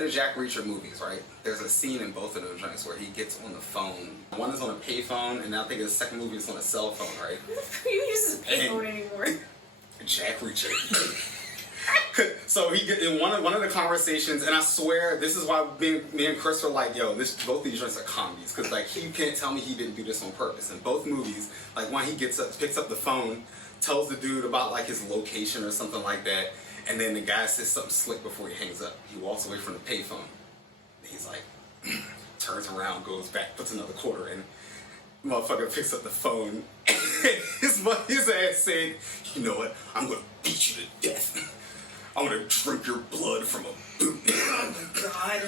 the Jack Reacher movies, right? There's a scene in both of those joints where he gets on the phone. One is on a payphone, and I think the second movie is on a cell phone, right? Who uses payphone anymore? Jack Reacher. So he get in one of the conversations, and I swear this is why me and Chris were like, yo, both these joints are comedies, because like he can't tell me he didn't do this on purpose. In both movies, like when he picks up the phone, tells the dude about like his location or something like that, and then the guy says something slick before he hangs up. He walks away from the payphone. He's like, turns around, goes back, puts another quarter in. Motherfucker picks up the phone, and his ass said, you know what, I'm gonna beat you to death. I'm gonna drink your blood from a boot. Oh my god.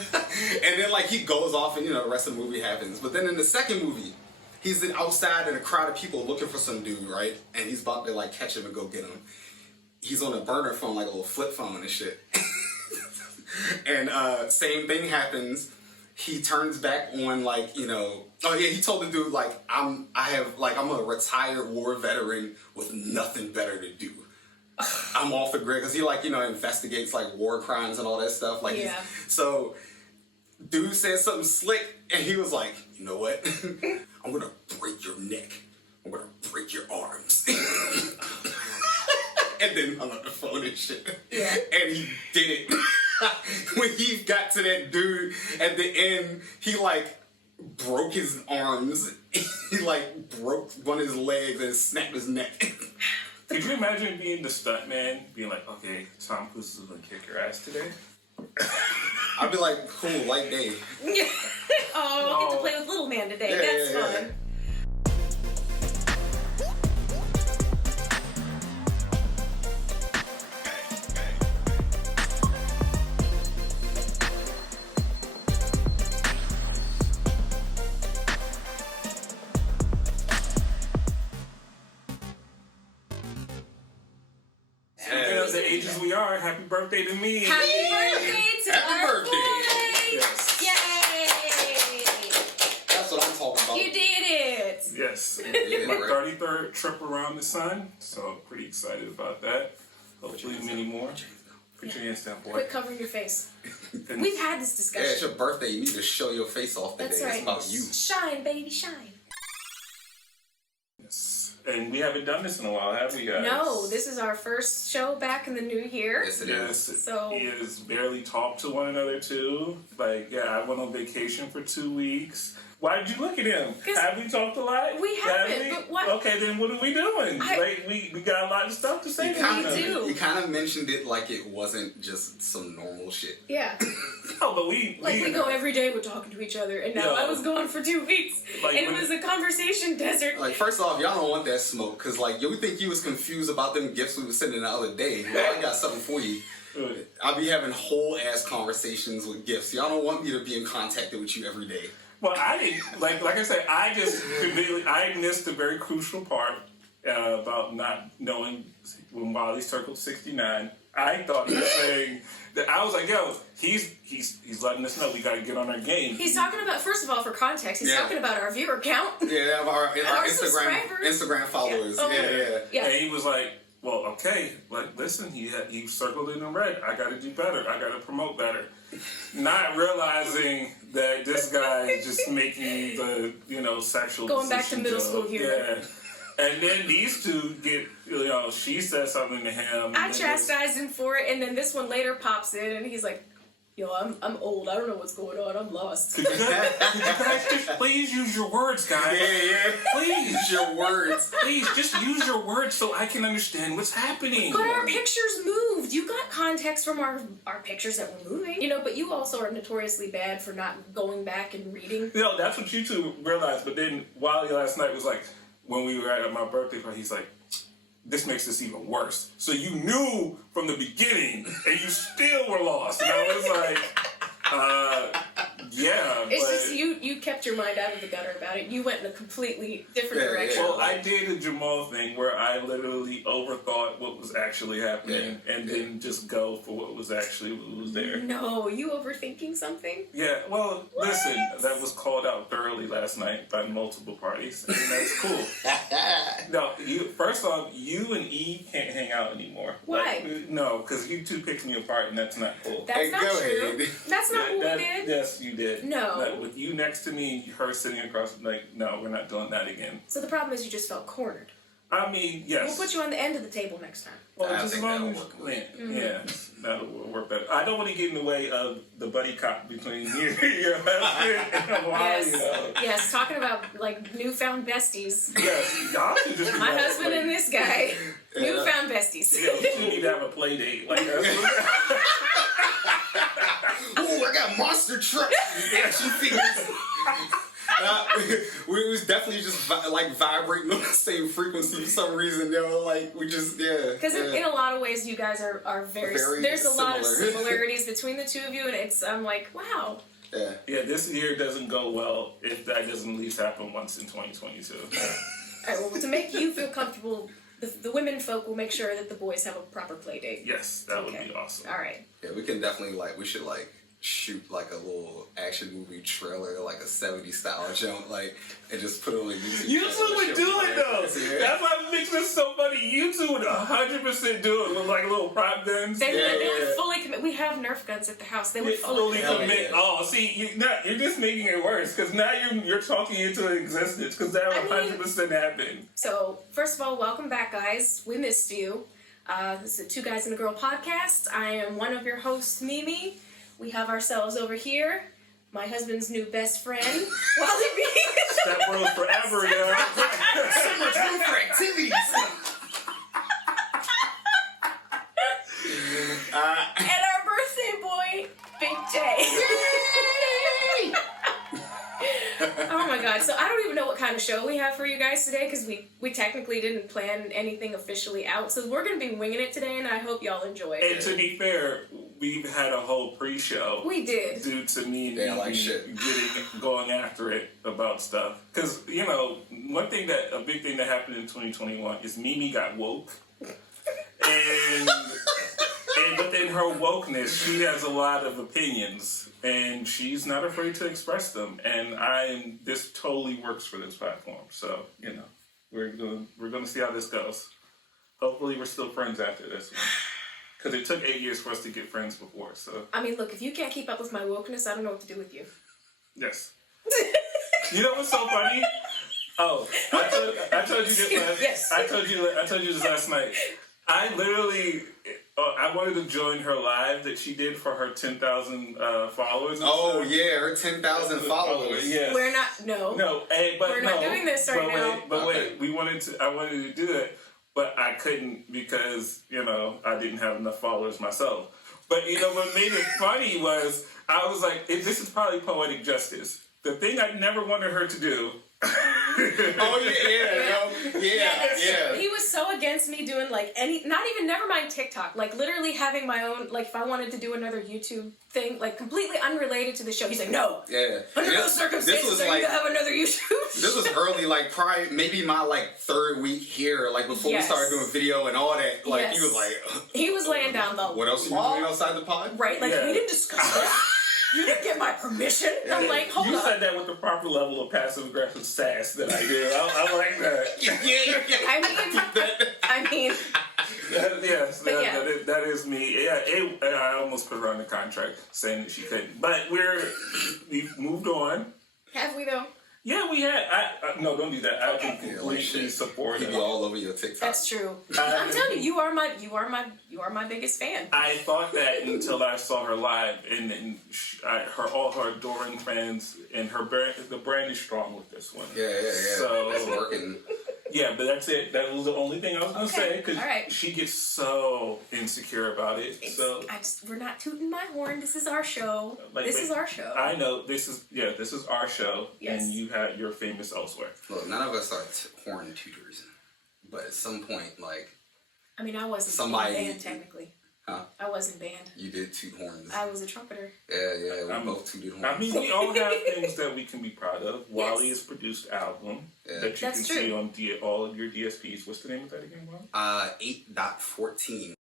And then like he goes off and the rest of the movie happens. But then in the second movie, he's outside in a crowd of people looking for some dude, right? And he's about to like catch him and go get him. He's on a burner phone, like a little flip phone and shit. And same thing happens. He turns back on like, oh yeah, he told the dude like, I'm a retired war veteran with nothing better to do. I'm off the grid, because he investigates like war crimes and all that stuff. Like, yeah. So dude said something slick, and he was like, you know what? I'm gonna break your neck. I'm gonna break your arms. And then hung up the phone and shit. Yeah. And he did it. When he got to that dude at the end, he like broke his arms. He like broke one of his legs and snapped his neck. Could you imagine being the stuntman, being like, okay, Tom Cruise is gonna kick your ass today? I'd be like, cool, light day. Oh, get to play with little man today. Yeah, that's fun. Ages we are, happy birthday to me. Happy birthday to happy our birthday. boy. Yes. Yay! That's what I'm talking about. You did it. Yes. Yeah, my right. 33rd trip around the sun, so I'm pretty excited about that. Hopefully many more. Put your hands down, boy. Quit covering your face. We've had this discussion. Yeah, it's your birthday. You need to show your face off today. That's right. It's about you. Shine, baby, shine. Yes. And we haven't done this in a while, have we, guys? No, this is our first show back in the new year. Yes, it is. So we has barely talked to one another too. Like, yeah, I went on vacation for 2 weeks. Why did you look at him? Have we talked a lot? We haven't, but what? Okay, then what are we doing? We got a lot of stuff to say. You kind of mentioned it like it wasn't just some normal shit. Yeah. No, but we go every day, we're talking to each other, and now I was gone for 2 weeks, and it was a conversation desert. Like, first off, y'all don't want that smoke, because like we think you was confused about them gifts we were sending the other day. Well, I got something for you. I'll be having whole ass conversations with gifts. Y'all don't want me to be in contact with you every day. Well, I didn't, like I said, I just completely, I missed a very crucial part about not knowing when Wally circled 69. I thought he was saying that, I was like, yo, he's letting us know we got to get on our game. He's talking about, first of all, for context, he's talking about our viewer count. Yeah, our subscribers. Instagram followers. Yeah. And he was like, well, okay, but listen, he circled it in red. I got to do better. I got to promote better. Not realizing that this guy is just making the, sexual going back to middle joke. school here. Yeah. And then these two get, she says something to him. I chastised him for it, and then this one later pops in, and he's like, yo, I'm old. I don't know what's going on. I'm lost. Could you guys just please use your words, guys? Yeah. Please. Use your words. Please, just use your words so I can understand what's happening. But our pictures moved. You got context from our pictures that were moving. But you also are notoriously bad for not going back and reading. That's what you two realized. But then Wally last night was like, when we were at my birthday party, he's like, this makes this even worse. So you knew from the beginning, and you still were lost. And I was like, yeah. It's just you kept your mind out of the gutter about it. You went in a completely different direction. Well, I did a Jamal thing where I literally overthought what was actually happening and didn't just go for what was there. No, you overthinking something? Yeah, well, listen, that was called out thoroughly last night by multiple parties, and that's cool. No, first off, you and E can't hang out anymore. Why? No, because you two picked me apart, and that's not cool. That's not true. That's That's not what we did. Yes, you did. No. Like, with you next to me, her sitting across, like, no, we're not doing that again. So the problem is you just felt cornered. I mean, yes. We'll put you on the end of the table next time. Well, I just think as long that'll as, work. yeah, that'll work better. I don't want to get in the way of the buddy cop between you, your husband and Wally. Yes. Yes, talking about like newfound besties. Yes, y'all should just My husband and this guy, newfound besties. Yeah, we need to have a play date. Like, that's Ooh, I got monster trucks and action figures. We was definitely just like vibrating on the same frequency for some reason. Like we just Because in a lot of ways, you guys are very there's a lot of similar. similarities between the two of you, and I'm like, wow. Yeah, this year doesn't go well if that doesn't at least happen once in 2022. All right, well, to make you feel comfortable, the women folk will make sure that the boys have a proper play date. Yes, that would be awesome. All right. Yeah, we can definitely we should shoot a little action movie trailer, like a 70s style jump, and just put it on YouTube. You two would do it though. Yeah. That's why it makes this so funny. You two would 100% do it with little prop guns. They would fully commit. We have Nerf guns at the house. They would fully commit. Yeah. Oh, see, you're just making it worse because now you're talking into existence because that would 100% happen. So, first of all, welcome back, guys. We missed you. This is a Two Guys and a Girl podcast. I am one of your hosts, Mimi. We have ourselves over here, my husband's new best friend, Wally B. That world forever, yo. So much room for activities. And our birthday boy, Big J. Oh my god, so I don't even know what kind of show we have for you guys today because we technically didn't plan anything officially out, so we're going to be winging it today and I hope y'all enjoy it. And to be fair, we've had a whole pre-show. We did. Due to me going after it about stuff. Because, a big thing that happened in 2021 is Mimi got woke. And within her wokeness, she has a lot of opinions. And she's not afraid to express them. And this totally works for this platform. So, we're gonna see how this goes. Hopefully we're still friends after this one. Because it took 8 years for us to get friends before, so... I mean, look, if you can't keep up with my wokeness, I don't know what to do with you. Yes. You know what's so funny? Oh, I told you this Yes. I told you this last night. I literally... I wanted to join her live that she did for her 10,000 followers. Oh, yeah, her 10,000 followers. Yeah. We're not... No. We're not doing this right now. But wait, I wanted to do that. But I couldn't because, I didn't have enough followers myself. But, what made it funny was, I was like, this is probably poetic justice. The thing I never wanted her to do. Yeah. He was so against me doing never mind TikTok, literally having my own, if I wanted to do another YouTube thing, completely unrelated to the show. He's like, no. Yeah. Under no circumstances are you to have another YouTube. This was early, probably maybe my third week here, before we started doing video and all that. He was like, he was laying down the what else are you doing outside the pod? Right, we didn't discuss this. You didn't get my permission. I'm like, hold on. You said that with the proper level of passive aggressive sass that I do. I like that. I mean. That is me. Yeah, I almost put her on the contract saying that she couldn't. But we've moved on. Have we though? Yeah, we had. No, don't do that. I can completely support it. He'd be all over your TikTok. That's true. I'm telling you, you are my biggest fan. I thought that until I saw her live, and all her adoring fans, and the brand is strong with this one. Yeah. So it's working. Yeah, but that's it. That was the only thing I was going to say, because she gets so insecure about it. We're not tooting my horn. This is our show. This is our show. I know. This is our show, and you're famous elsewhere. Look, none of us are horn tutors, but at some point, I mean, I wasn't in band, technically. Huh? I wasn't band. You did toot horns. I was a trumpeter. Yeah, we both tooted horns. I mean, we all have things that we can be proud of. Wally has produced album that you can see on all of your DSPs. What's the name of that again, Wally? 8.14.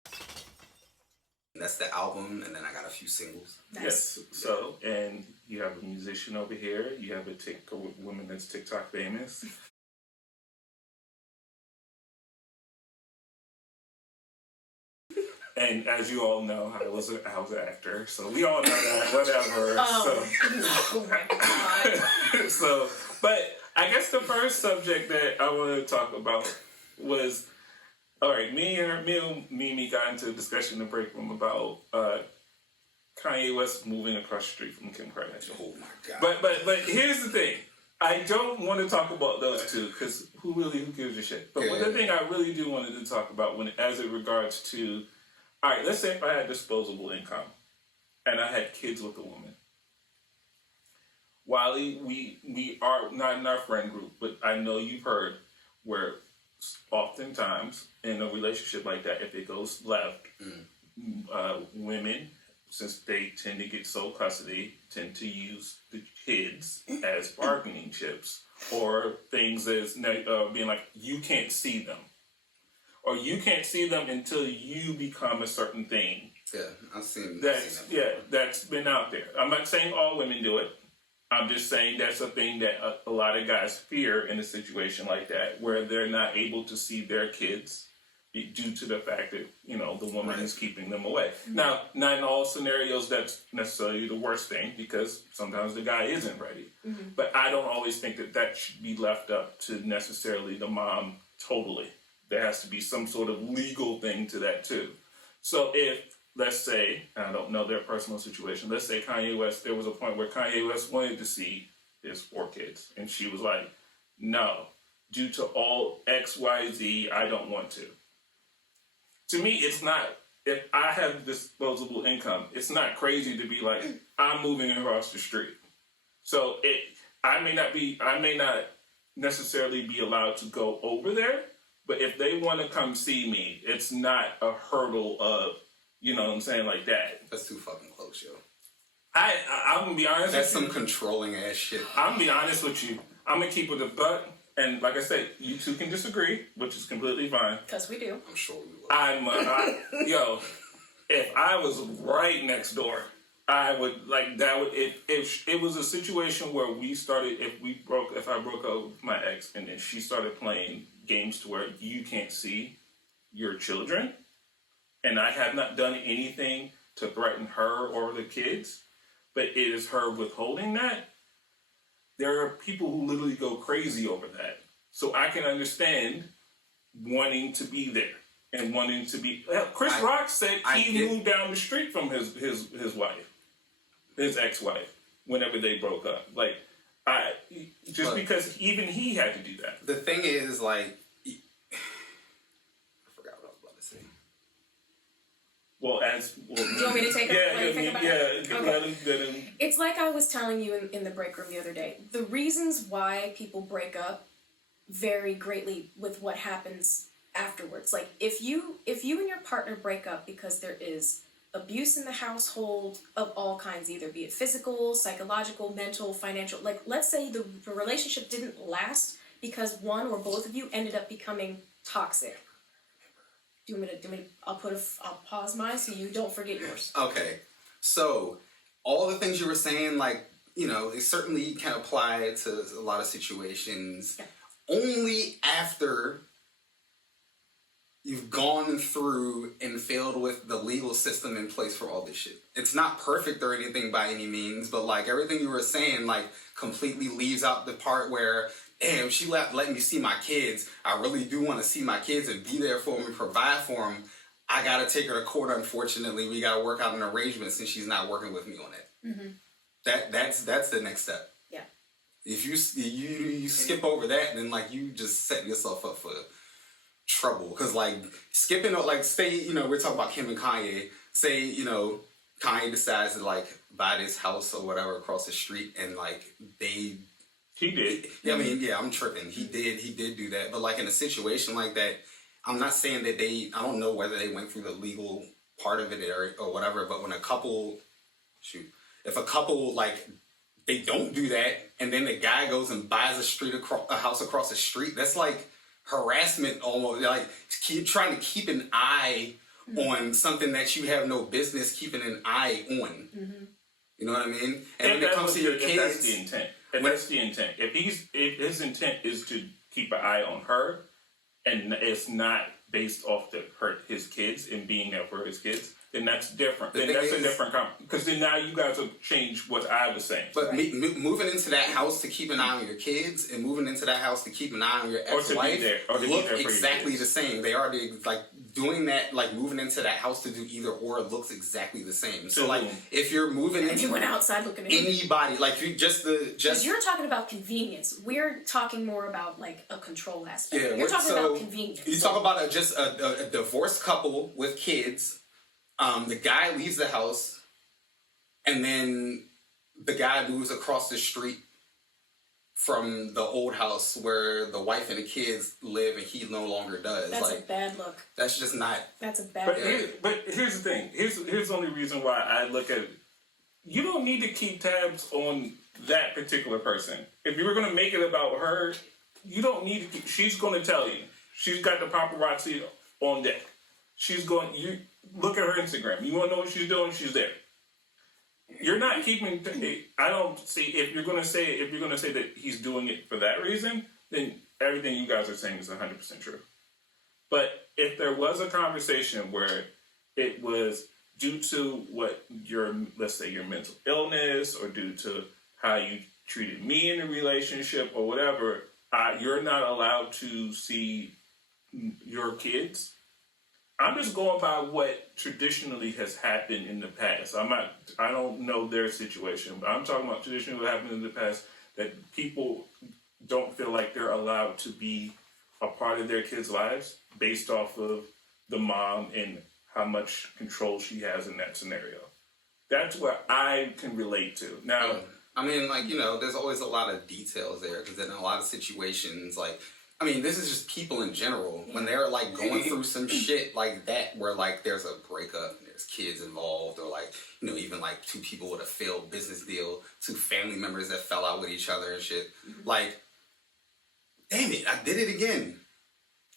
That's the album, and then I got a few singles. Nice. Yes. So, and you have a musician over here. You have a woman that's TikTok famous. And as you all know, I was an actor, so we all know that. Whatever. Oh my God. So, but I guess the first subject that I wanted to talk about was, all right, me and Mimi got into a discussion in the break room about Kanye West moving across the street from Kim Kardashian. Oh my God. But here's the thing. I don't want to talk about those two because who gives a shit? But the thing I really do wanted to talk about as it regards to, all right, let's say if I had disposable income and I had kids with a woman. Wiley, we are not in our friend group, but I know you've heard where oftentimes in a relationship like that, if it goes left, women, since they tend to get sole custody, tend to use the kids as bargaining chips or things as being like, you can't see them. Or you can't see them until you become a certain thing. Yeah, I've seen that. That's been out there. I'm not saying all women do it. I'm just saying that's a thing that a lot of guys fear in a situation like that, where they're not able to see their kids due to the fact that, the woman is keeping them away. Now, not in all scenarios that's necessarily the worst thing, because sometimes the guy isn't ready. But I don't always think that should be left up to necessarily the mom totally. There has to be some sort of legal thing to that too. So if, let's say, I don't know their personal situation, let's say Kanye West, there was a point where Kanye West wanted to see his 4 kids, and she was like, no, due to all X, Y, Z, I don't want to. To me, it's not, if I have disposable income, it's not crazy to be like, I'm moving across the street. So I may not necessarily be allowed to go over there, but if they want to come see me, it's not a hurdle of, you know what I'm saying, like that. That's too fucking close, yo. I'm going to be honest That's with you. some controlling ass shit. I'm going to be honest with you. I'm going to keep it a buck. And like I said, you two can disagree, which is completely fine. Because we do. I'm sure we will. If I was right next door, I would, if it was a situation where if I broke up with my ex and then she started playing games to where you can't see your children, and I have not done anything to threaten her or the kids, but it is her withholding that, there are people who literally go crazy over that. So I can understand wanting to be there and wanting to be. Chris Rock said he moved down the street from his wife, his ex-wife, whenever they broke up. Because even he had to do that. The thing is, I forgot what I was about to say. Do you want me to take it? Okay. It's like I was telling you in the break room the other day. The reasons why people break up vary greatly with what happens afterwards. Like if you and your partner break up because there is abuse in the household of all kinds, either be it physical, psychological, mental, financial. Like let's say the relationship didn't last because one or both of you ended up becoming toxic. Do you want me to I'll pause mine so you don't forget yours. Okay. So all the things you were saying, it certainly can apply to a lot of situations. Yeah. Only after you've gone through and failed with the legal system in place for all this shit. It's not perfect or anything by any means, but everything you were saying, completely leaves out the part where, damn, she let me see my kids. I really do want to see my kids and be there for them and provide for them. I got to take her to court, unfortunately. We got to work out an arrangement since she's not working with me on it. Mm-hmm. That's the next step. Yeah. If you skip over that, then you just setting yourself up for trouble. Because skipping, say, we're talking about Kim and Kanye. Say, Kanye decides to buy this house or whatever across the street and He did. Yeah, I mean, I'm tripping. He did do that. But in a situation like that, I'm not saying that I don't know whether they went through the legal part of it or whatever, but when if a couple, they don't do that, and then the guy goes and buys a house across the street, that's harassment almost. Trying to keep an eye on something that you have no business keeping an eye on. Mm-hmm. You know what I mean? And when it comes to your kids, that's the intent. And that's the intent. If his intent is to keep an eye on her, and it's not based off his kids and being there for his kids, then that's different. The Then thing that's a is- different because then now you guys have changed what I was saying. But moving into that house to keep an eye on your kids and moving into that house to keep an eye on your Or to be ex-wife there- or to be look there for your exactly kids. the same. They are like doing that, like moving into that house to do either or looks exactly the same. So like if you're moving And into you went outside looking at him. anybody, like you Because you're talking about convenience. We're talking more about like a control aspect. Yeah, You're talking so about convenience. You talk about a divorced couple with kids. The guy leaves the house, and then the guy moves across the street from the old house where the wife and the kids live, and he no longer does. That's like a bad look. that's just not. That's a bad But, look. but here's the thing. Here's the only reason why I look at it. You don't need to keep tabs on that particular person. If you were going to make it about her, you don't need to keep. She's going to tell you. She's got the paparazzi on deck. She's going. You look at her Instagram. You want to know what she's doing? She's there. You're not keeping. I don't see if you're going to say that he's doing it for that reason. Then everything you guys are saying is 100% true. But if there was a conversation where it was due to what let's say your mental illness, or due to how you treated me in a relationship or whatever, you're not allowed to see your kids. I'm just going by what traditionally has happened in the past. I don't know their situation, but I'm talking about traditionally what happened in the past, that people don't feel like they're allowed to be a part of their kids' lives based off of the mom and how much control she has in that scenario. That's what I can relate to. Now, I mean, like, there's always a lot of details there, because in a lot of situations, like, I mean, this is just people in general, when they're like going through some shit like that, where like there's a breakup and there's kids involved, or like, even like two people with a failed business deal, two family members that fell out with each other and shit. Like, damn it, I did it again.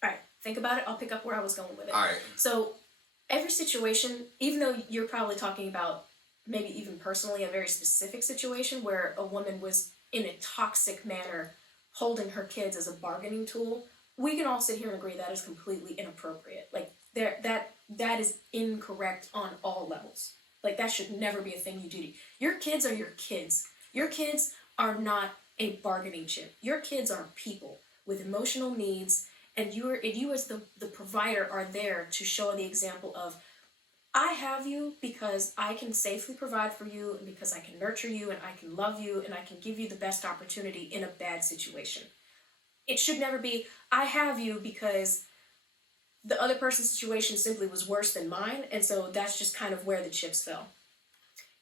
All right, think about it. I'll pick up where I was going with it. All right. So every situation, even though you're probably talking about maybe even personally a very specific situation where a woman was in a toxic manner holding her kids as a bargaining tool, we can all sit here and agree that is completely inappropriate. Like that is incorrect on all levels. Like that should never be a thing you do. Your kids are your kids. Your kids are not a bargaining chip. Your kids are people with emotional needs, and you as the provider are there to show the example of, I have you because I can safely provide for you, and because I can nurture you, and I can love you, and I can give you the best opportunity in a bad situation. It should never be, I have you because the other person's situation simply was worse than mine, and so that's just kind of where the chips fell.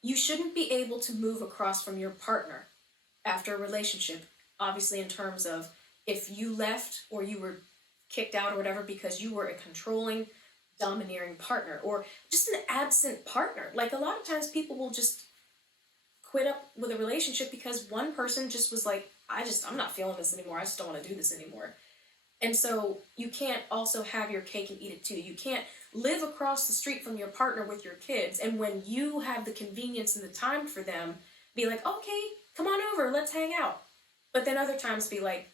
You shouldn't be able to move across from your partner after a relationship, obviously in terms of if you left or you were kicked out or whatever because you were a controlling, domineering partner, or just an absent partner. Like a lot of times people will just quit up with a relationship because one person just was like, I'm not feeling this anymore. I just don't want to do this anymore. And so you can't also have your cake and eat it too. You can't live across the street from your partner with your kids, and when you have the convenience and the time for them, be like, okay, come on over, let's hang out. But then other times be like,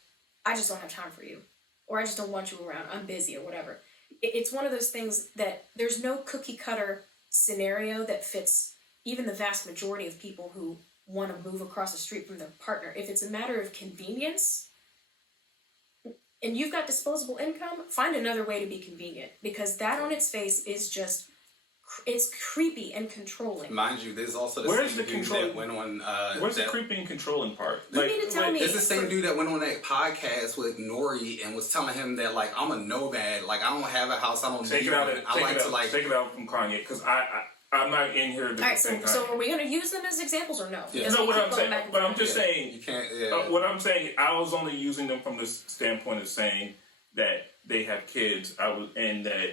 I just don't have time for you, or I just don't want you around, I'm busy, or whatever. It's one of those things that there's no cookie cutter scenario that fits even the vast majority of people who want to move across the street from their partner. If it's a matter of convenience and you've got disposable income, find another way to be convenient, because that on its face is just, it's creepy and controlling. Mind you, there's also the Where's same the dude control? that went on. where's the creepy and controlling part? You mean to tell me- It's the same dude that went on that podcast with Nori and was telling him that, like, I'm a nomad, like, I don't have a house, I don't Take need it out. one. I like to, like, Take it out from Kanye, because I'm not in here to All right, so defend Kanye. are we going to use them as examples or no? Yeah. Because No, we what keep I'm going saying, back and but I'm forth. just saying. you can't. What I'm saying, I was only using them from the standpoint of saying that they have kids. And that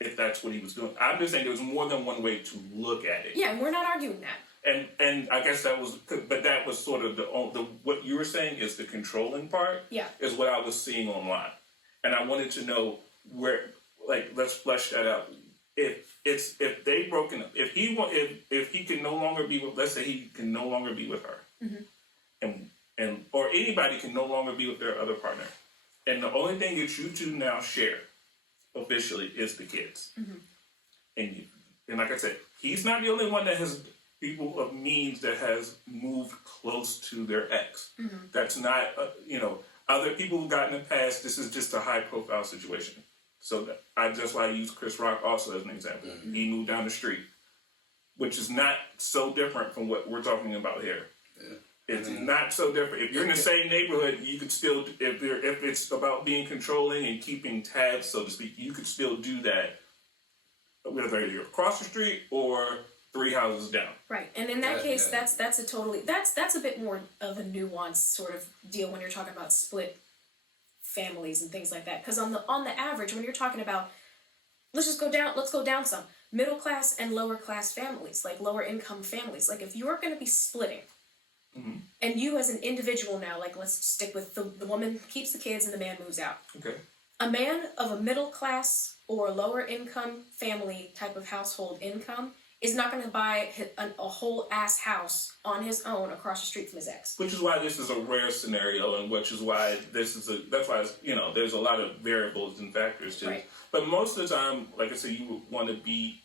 if that's what he was doing, I'm just saying there was more than one way to look at it. Yeah, and we're not arguing that. And I guess that was, but that was sort of the what you were saying is the controlling part. Yeah. Is what I was seeing online, and I wanted to know where, like, let's flesh that out. If they broken up, if he can no longer be with, let's say he can no longer be with her, and or anybody can no longer be with their other partner, and the only thing that you two now share officially is the kids. And like I said, he's not the only one that has people of means that has moved close to their ex. That's not, other people who got in the past. This is just a high profile situation. So that's why I use Chris Rock also as an example. He moved down the street, which is not so different from what we're talking about here. It's not so different. If you're in the same neighborhood, you could still, if it's about being controlling and keeping tabs, so to speak, you could still do that, whether you're across the street or 3 houses down. Right, and in that case, that's a bit more of a nuanced sort of deal when you're talking about split families and things like that. Because on the average, when you're talking about, let's go down some middle class and lower class families, like lower income families. Like if you're going to be splitting. And you as an individual now, like let's stick with the woman keeps the kids and the man moves out. Okay. A man of a middle class or lower income family type of household income is not going to buy a whole ass house on his own across the street from his ex. Which is why this is a rare scenario, and which is why that's why there's a lot of variables and factors to it. But most of the time, like I said, you would want to be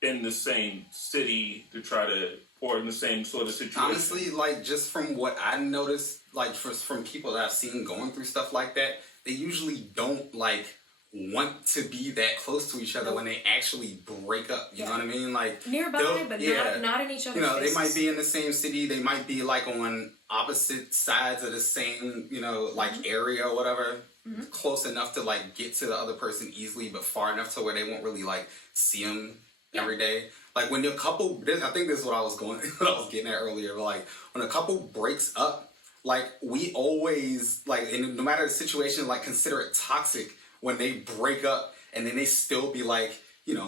in the same city to try to, or in the same sort of situation. Honestly, like just from what I noticed, like from people that I've seen going through stuff like that, they usually don't like want to be that close to each other when they actually break up. You know what I mean? Like nearby, but not in each other's faces. They might be in the same city. They might be like on opposite sides of the same, like area or whatever. Close enough to like get to the other person easily, but far enough to where they won't really like see them every day. Like when your couple, I think this is what I was getting at earlier. But like when a couple breaks up, like we always like, and no matter the situation, like consider it toxic when they break up and then they still be like,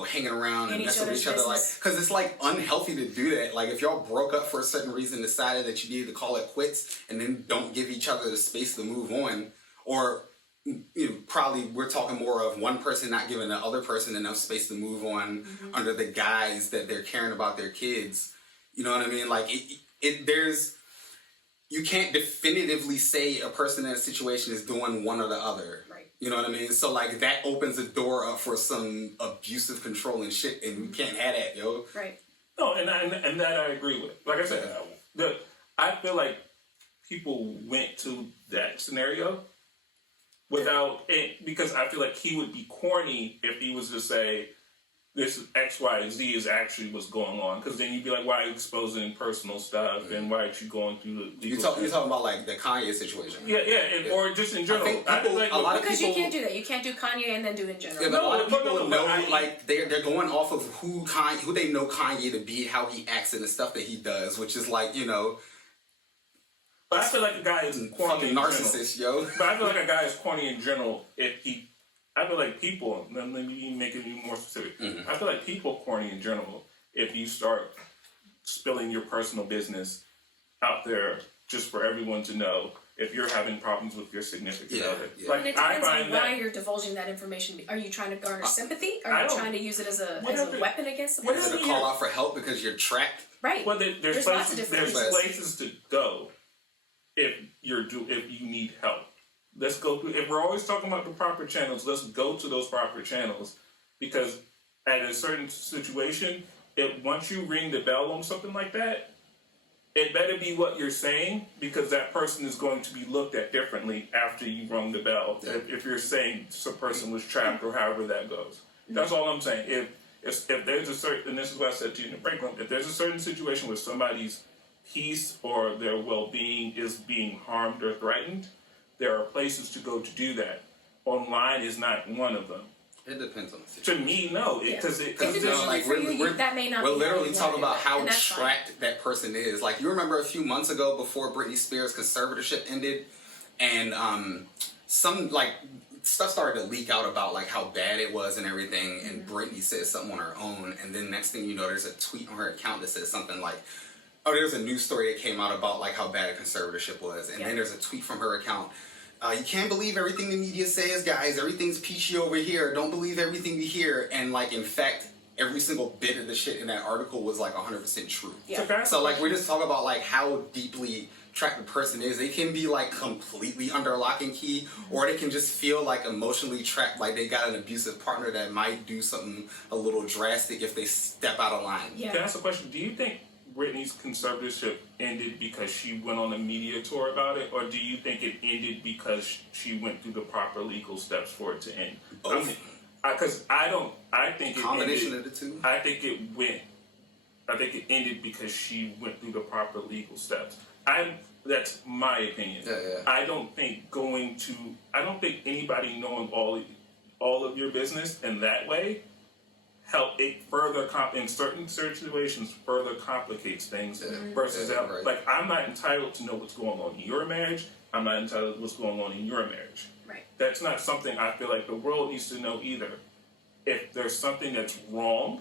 hanging around and messing with each other, like, because it's like unhealthy to do that. Like if y'all broke up for a certain reason, decided that you needed to call it quits, and then don't give each other the space to move on, or probably we're talking more of one person not giving the other person enough space to move on under the guise that they're caring about their kids. You know what I mean? Like you can't definitively say a person in a situation is doing one or the other. Right. You know what I mean? So like that opens the door up for some abusive control and shit, and we can't have that, yo. Right. No, and that I agree with. Like I said, I feel like people went to that scenario without it, because I feel like he would be corny if he was to say this X, Y, Z is actually what's going on. Because then you'd be like, why are you exposing personal stuff, and why aren't you going through the legal You're talking about like the Kanye situation. Yeah. Or just in general. Because you can't do that. You can't do Kanye and then do it in general. Yeah, but a lot of people know, like, they're going off of who they know Kanye to be, how he acts and the stuff that he does, which is like, But I feel like a guy is corny fucking narcissist, yo. But I feel like a guy is corny in general I feel like people, let me make it even more specific. I feel like people corny in general if you start spilling your personal business out there just for everyone to know if you're having problems with your significant other. Yeah. Like, and it depends on why you're divulging that information. Are you trying to garner sympathy? Are you trying to use it as a weapon against the person? Is it a call out for help because you're trapped? Right. Well, there's places to go if you need help. Let's go through. If we're always talking about the proper channels, let's go to those proper channels, because at a certain situation, once you ring the bell on something like that, it better be what you're saying, because that person is going to be looked at differently after you rung the bell. Yeah. If you're saying some person was trapped or however that goes, that's all I'm saying. If there's a certain, and this is what I said to you in the break room, if there's a certain situation where somebody's peace or their well-being is being harmed or threatened, there are places to go to do that. Online is not one of them. It depends on the situation. To me, no. Because that may not we're literally talking about how trapped that person is. Like, you remember a few months ago before Britney Spears' conservatorship ended, and some, like, stuff started to leak out about, like, how bad it was and everything, and Britney said something on her own, and then next thing you know, there's a tweet on her account that says something like, there's a news story that came out about, like, how bad a conservatorship was, and then there's a tweet from her account. You can't believe everything the media says, guys. Everything's peachy over here. Don't believe everything we hear. And, like, in fact, every single bit of the shit in that article was, like, 100% true. Yeah. So, like, we're just talking about, like, how deeply attractive person is. They can be like completely under lock and key, or they can just feel like emotionally trapped, like they got an abusive partner that might do something a little drastic if they step out of line. Yeah. Can I ask a question? Do you think Britney's conservatorship ended because she went on a media tour about it, or do you think it ended because she went through the proper legal steps for it to end? Both. Because I think it Combination ended, of the two. I think it ended because she went through the proper legal steps. That's my opinion. Yeah. I don't think anybody knowing all of your business in that way help it further in certain situations further complicates things versus right. like I'm not entitled to know what's going on in your marriage. I'm not entitled to what's going on in your marriage. Right. That's not something I feel like the world needs to know either. If there's something that's wrong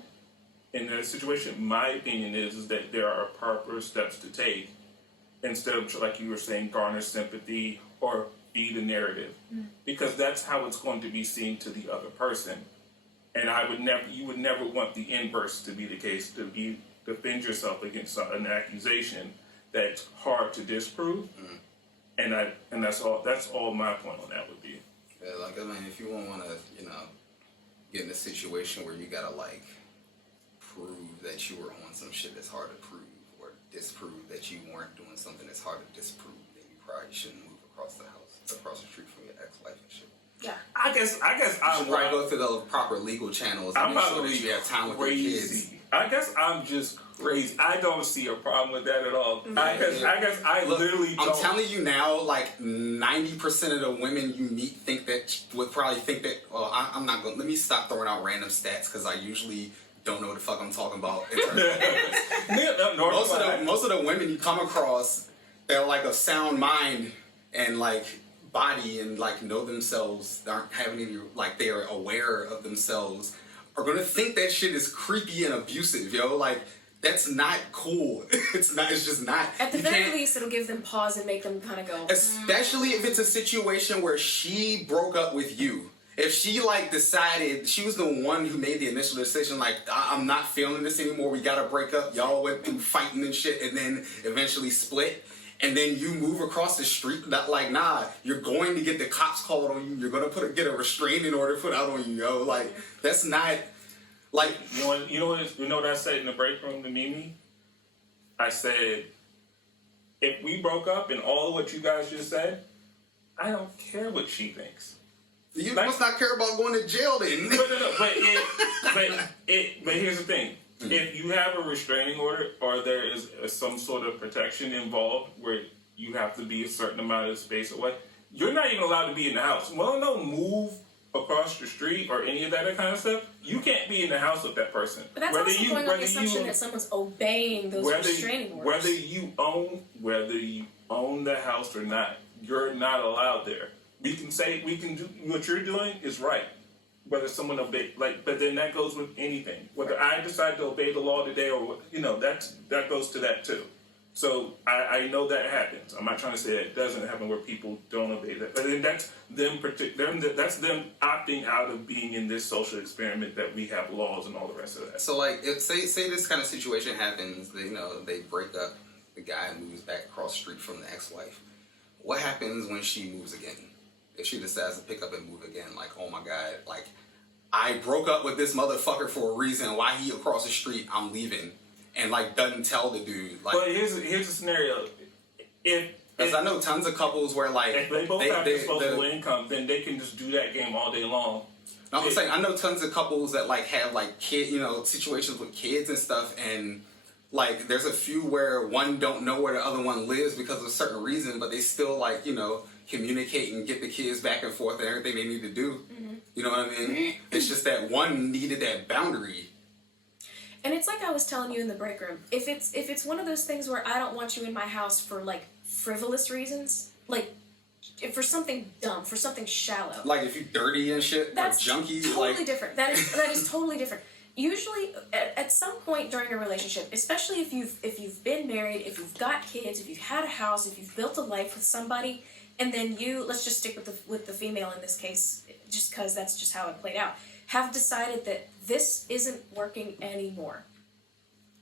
in that situation, my opinion is that there are proper steps to take instead of, like you were saying, garner sympathy or feed a narrative. Because that's how it's going to be seen to the other person. And you would never want the inverse to be the case, to defend yourself against an accusation that's hard to disprove. And that's all my point on that would be. Yeah, like I mean, if you don't want to, get in a situation where you gotta like prove that you were on some shit that's hard to prove, or disprove that you weren't doing something that's hard to disprove, then you probably shouldn't move across the street from your ex-wife and shit. Yeah. I guess You I'm should probably go through the proper legal channels and I'm make sure probably that you have time with your kids. crazy. I guess I'm just crazy. I don't see a problem with that at all. I guess I Look, literally don't. I'm telling you now, like 90% of the women you meet would probably think that. Well, I'm not going. Let me stop throwing out random stats because I usually don't know what the fuck I'm talking about. In terms of most of the women you come across, they're like a sound mind and like body and like know themselves, aren't having any like they are aware of themselves, are gonna think that shit is creepy and abusive, yo. Like that's not cool. It's not. It's just not. At the very least, it'll give them pause and make them kind of go. Especially if it's a situation where she broke up with you. If she like decided she was the one who made the initial decision, like I'm not feeling this anymore. We gotta break up. Y'all went through fighting and shit, and then eventually split. And then you move across the street, not like, nah, you're going to get the cops called on you. You're going to get a restraining order put out on you, yo. Like, that's not, like... You know what I said in the break room to Mimi? I said, if we broke up and all of what you guys just said, I don't care what she thinks. You must not care about going to jail then. No. But here's the thing. If you have a restraining order or there is some sort of protection involved where you have to be a certain amount of space away, you're not even allowed to be in the house. Well, no move across the street or any of that kind of stuff. You can't be in the house with that person. But that's also going on the assumption that someone's obeying those restraining orders. Whether you own the house or not, you're not allowed there. We can do what you're doing is right. Whether someone obey, but then that goes with anything. Whether I decide to obey the law today, or that goes to that too. So I know that happens. I'm not trying to say it doesn't happen where people don't obey that, but then that's them. That's them opting out of being in this social experiment that we have laws and all the rest of that. So like, say this kind of situation happens. They break up. The guy moves back across the street from the ex-wife. What happens when she moves again? If she decides to pick up and move again, like, oh my God, like, I broke up with this motherfucker for a reason. Why he across the street? I'm leaving, and like doesn't tell the dude. Like, but here's a scenario. Because I know tons of couples where like if they both have disposable income, then they can just do that game all day long. No, I'm saying I know tons of couples that like have like situations with kids and stuff, and like there's a few where one don't know where the other one lives because of a certain reason, but they still like communicate and get the kids back and forth and everything they need to do. Mm-hmm. You know what I mean? It's just that one needed that boundary. And it's like I was telling you in the break room. If it's one of those things where I don't want you in my house for like frivolous reasons, like for something dumb, for something shallow. Like if you dirty and shit, that's or junky. Totally different. That is totally different. Usually, at some point during a relationship, especially if you've been married, if you've got kids, if you've had a house, if you've built a life with somebody. And then let's just stick with the female in this case, just because that's just how it played out, have decided that this isn't working anymore.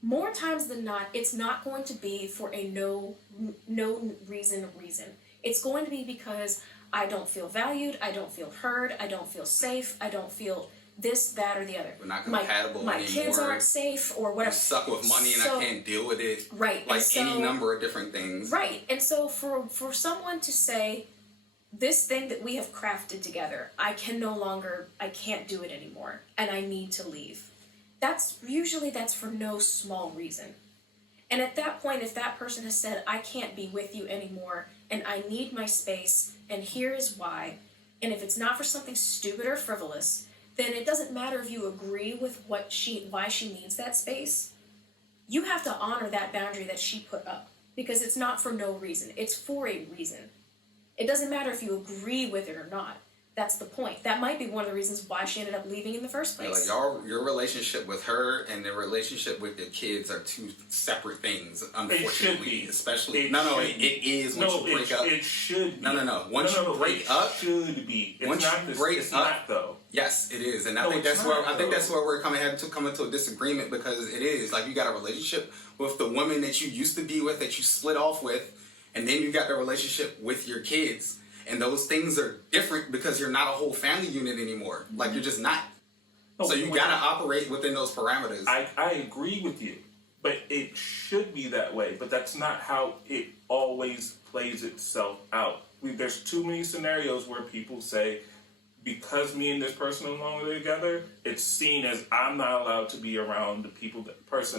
more times than not, it's not going to be for a no reason. It's going to be because I don't feel valued, I don't feel heard, I don't feel safe, I don't feel this, that, or the other. We're not compatible my anymore. kids aren't safe, or whatever. I'm stuck with money and I can't deal with it. Right. Like any number of different things. Right. And so for someone to say, this thing that we have crafted together, I can't do it anymore, and I need to leave. That's for no small reason. And at that point, if that person has said, I can't be with you anymore, and I need my space, and here is why, and if it's not for something stupid or frivolous, then it doesn't matter if you agree with why she needs that space. You have to honor that boundary that she put up, because it's not for no reason. It's for a reason. It doesn't matter if you agree with it or not. That's the point. That might be one of the reasons why she ended up leaving in the first place. Yeah, like your relationship with her and the relationship with your kids are two separate things, unfortunately. It should be. Especially, it is once you break up. It should be. No. Once you break up, it should be. It's once not you break it's up, not, though. Yes, it is, and I think that's where we're coming to a disagreement, because it is like you got a relationship with the woman that you used to be with, that you split off with, and then you got the relationship with your kids. And those things are different because you're not a whole family unit anymore. Like, you're just not. So you got to operate within those parameters. I agree with you. But it should be that way. But that's not how it always plays itself out. There's too many scenarios where people say, because me and this person are no longer together, it's seen as I'm not allowed to be around the kids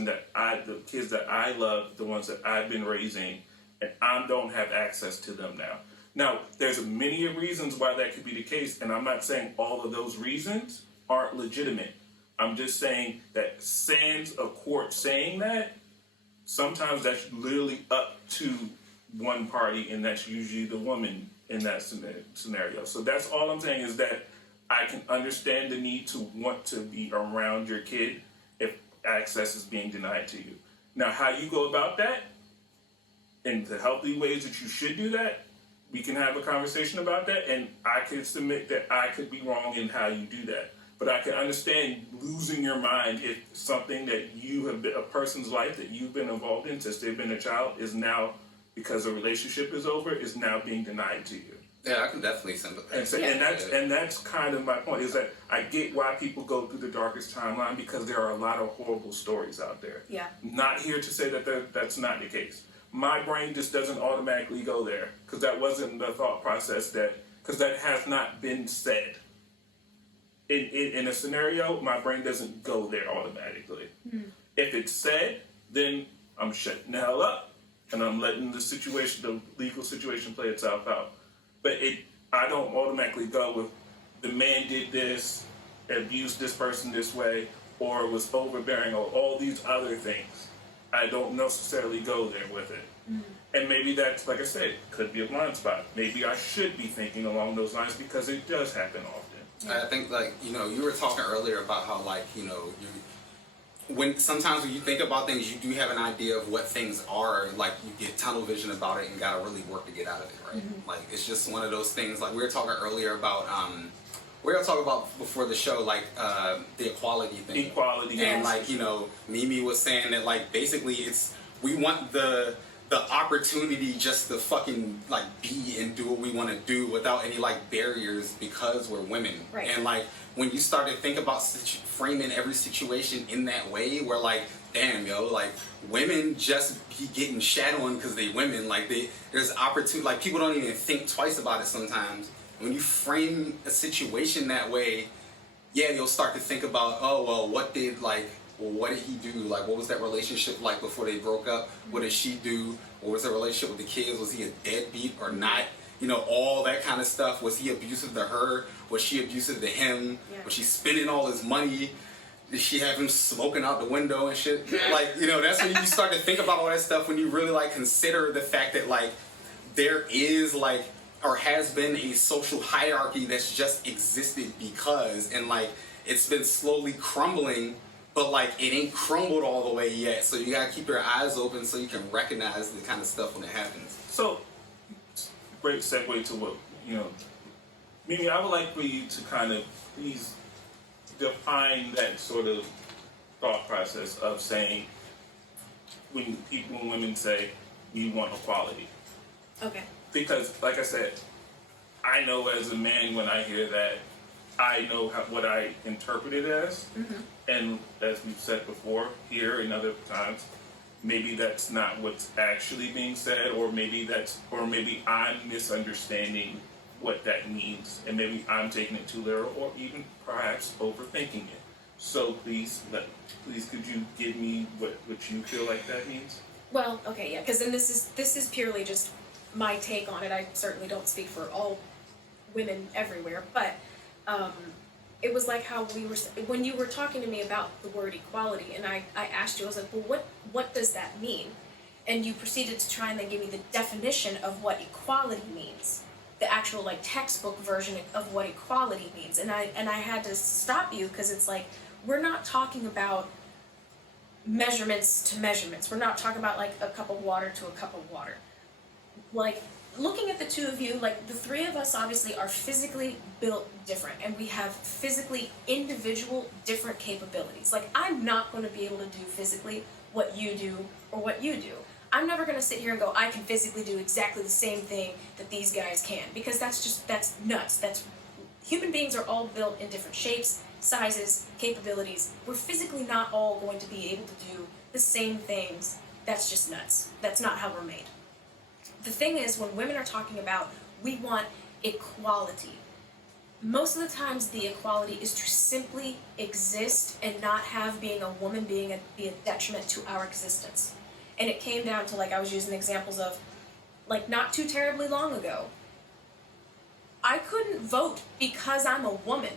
that I love, the ones that I've been raising, and I don't have access to them now. Now, there's many reasons why that could be the case, and I'm not saying all of those reasons aren't legitimate. I'm just saying that sans a court saying that, sometimes that's literally up to one party, and that's usually the woman in that scenario. So that's all I'm saying, is that I can understand the need to want to be around your kid if access is being denied to you. Now, how you go about that, and the healthy ways that you should do that, we can have a conversation about that, and I can submit that I could be wrong in how you do that. But I can understand losing your mind if something that you have been, a person's life that you've been involved in since they've been a child, is now, because the relationship is over, is now being denied to you. Yeah, I can definitely sympathize. And that's kind of my point, is that I get why people go through the darkest timeline, because there are a lot of horrible stories out there. Yeah. Not here to say that that's not the case. My brain just doesn't automatically go there, because that wasn't the thought process because that has not been said. In a scenario, my brain doesn't go there automatically. Mm-hmm. If it's said, then I'm shutting the hell up, and I'm letting the legal situation play itself out. But I don't automatically go with, the man did this, abused this person this way, or was overbearing, or all these other things. I don't necessarily go there with it. Mm-hmm. And maybe that's, like I said, could be a blind spot. Maybe I should be thinking along those lines, because it does happen often. I think, you were talking earlier about how, sometimes when you think about things, you do have an idea of what things are, like, you get tunnel vision about it and gotta really work to get out of it, right? Mm-hmm. Like, it's just one of those things, like, we were talking earlier about, we were talking about before the show, the equality thing. Equality. And, Mimi was saying that, basically we want the opportunity just to fucking, be and do what we want to do without any, barriers, because we're women. Right. And, when you start to think about framing every situation in that way, where, damn, women just be getting shat on because they women. There's opportunity, people don't even think twice about it sometimes. When you frame a situation that way, yeah, you'll start to think about, what did he do? What was that relationship like before they broke up? What did she do? What was the relationship with the kids? Was he a deadbeat or not? All that kind of stuff. Was he abusive to her? Was she abusive to him? Yeah. Was she spending all his money? Did she have him smoking out the window and shit? That's when you start to think about all that stuff, when you really, consider the fact that, there is, or has been a social hierarchy that's just existed because, and, it's been slowly crumbling, but, it ain't crumbled all the way yet. So you gotta keep your eyes open so you can recognize the kind of stuff when it happens. So, great segue to what, Mimi, I would like for you to kind of please define that sort of thought process of saying, when women say we want equality. Okay. Because, like I said, I know as a man when I hear that, I know what I interpret it as. And as we've said before here and other times, maybe that's not what's actually being said, or maybe I'm misunderstanding what that means, and maybe I'm taking it too literal, or even perhaps overthinking it. So please could you give me what you feel like that means? Well, okay, yeah, because then this is purely just my take on it. I certainly don't speak for all women everywhere, but it was like how when you were talking to me about the word equality, and I asked you, I was like, well, what does that mean? And you proceeded to try and then give me the definition of what equality means, the actual like textbook version of what equality means, and I had to stop you because it's like we're not talking about measurements to measurements. We're not talking about like a cup of water to a cup of water. Like, looking at the two of you, like the three of us obviously are physically built different, and we have physically individual different capabilities. Like, I'm not going to be able to do physically what you do or what you do. I'm never going to sit here and go, I can physically do exactly the same thing that these guys can, because that's nuts. Human beings are all built in different shapes, sizes, capabilities. We're physically not all going to be able to do the same things. That's just nuts. That's not how we're made. The thing is, when women are talking about we want equality, most of the times the equality is to simply exist and not have being a woman be a detriment to our existence. And it came down to, like, I was using examples of, like, not too terribly long ago, I couldn't vote because I'm a woman.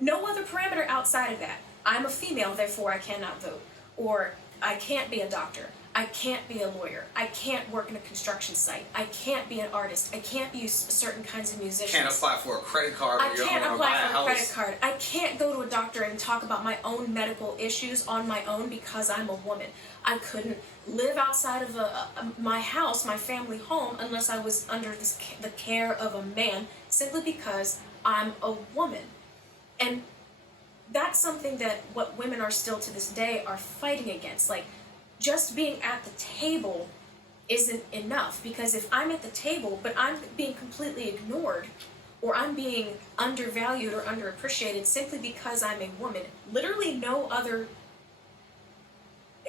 No other parameter outside of that. I'm a female, therefore I cannot vote. Or I can't be a doctor. I can't be a lawyer. I can't work in a construction site. I can't be an artist. I can't be certain kinds of musicians. Can't apply for a credit card. I can't apply for a credit card. I can't go to a doctor and talk about my own medical issues on my own because I'm a woman. I couldn't live outside of my house, my family home, unless I was under the care of a man, simply because I'm a woman. And that's something that what women are still to this day are fighting against. Like, just being at the table isn't enough, because if I'm at the table but I'm being completely ignored, or I'm being undervalued or underappreciated simply because I'm a woman, literally no other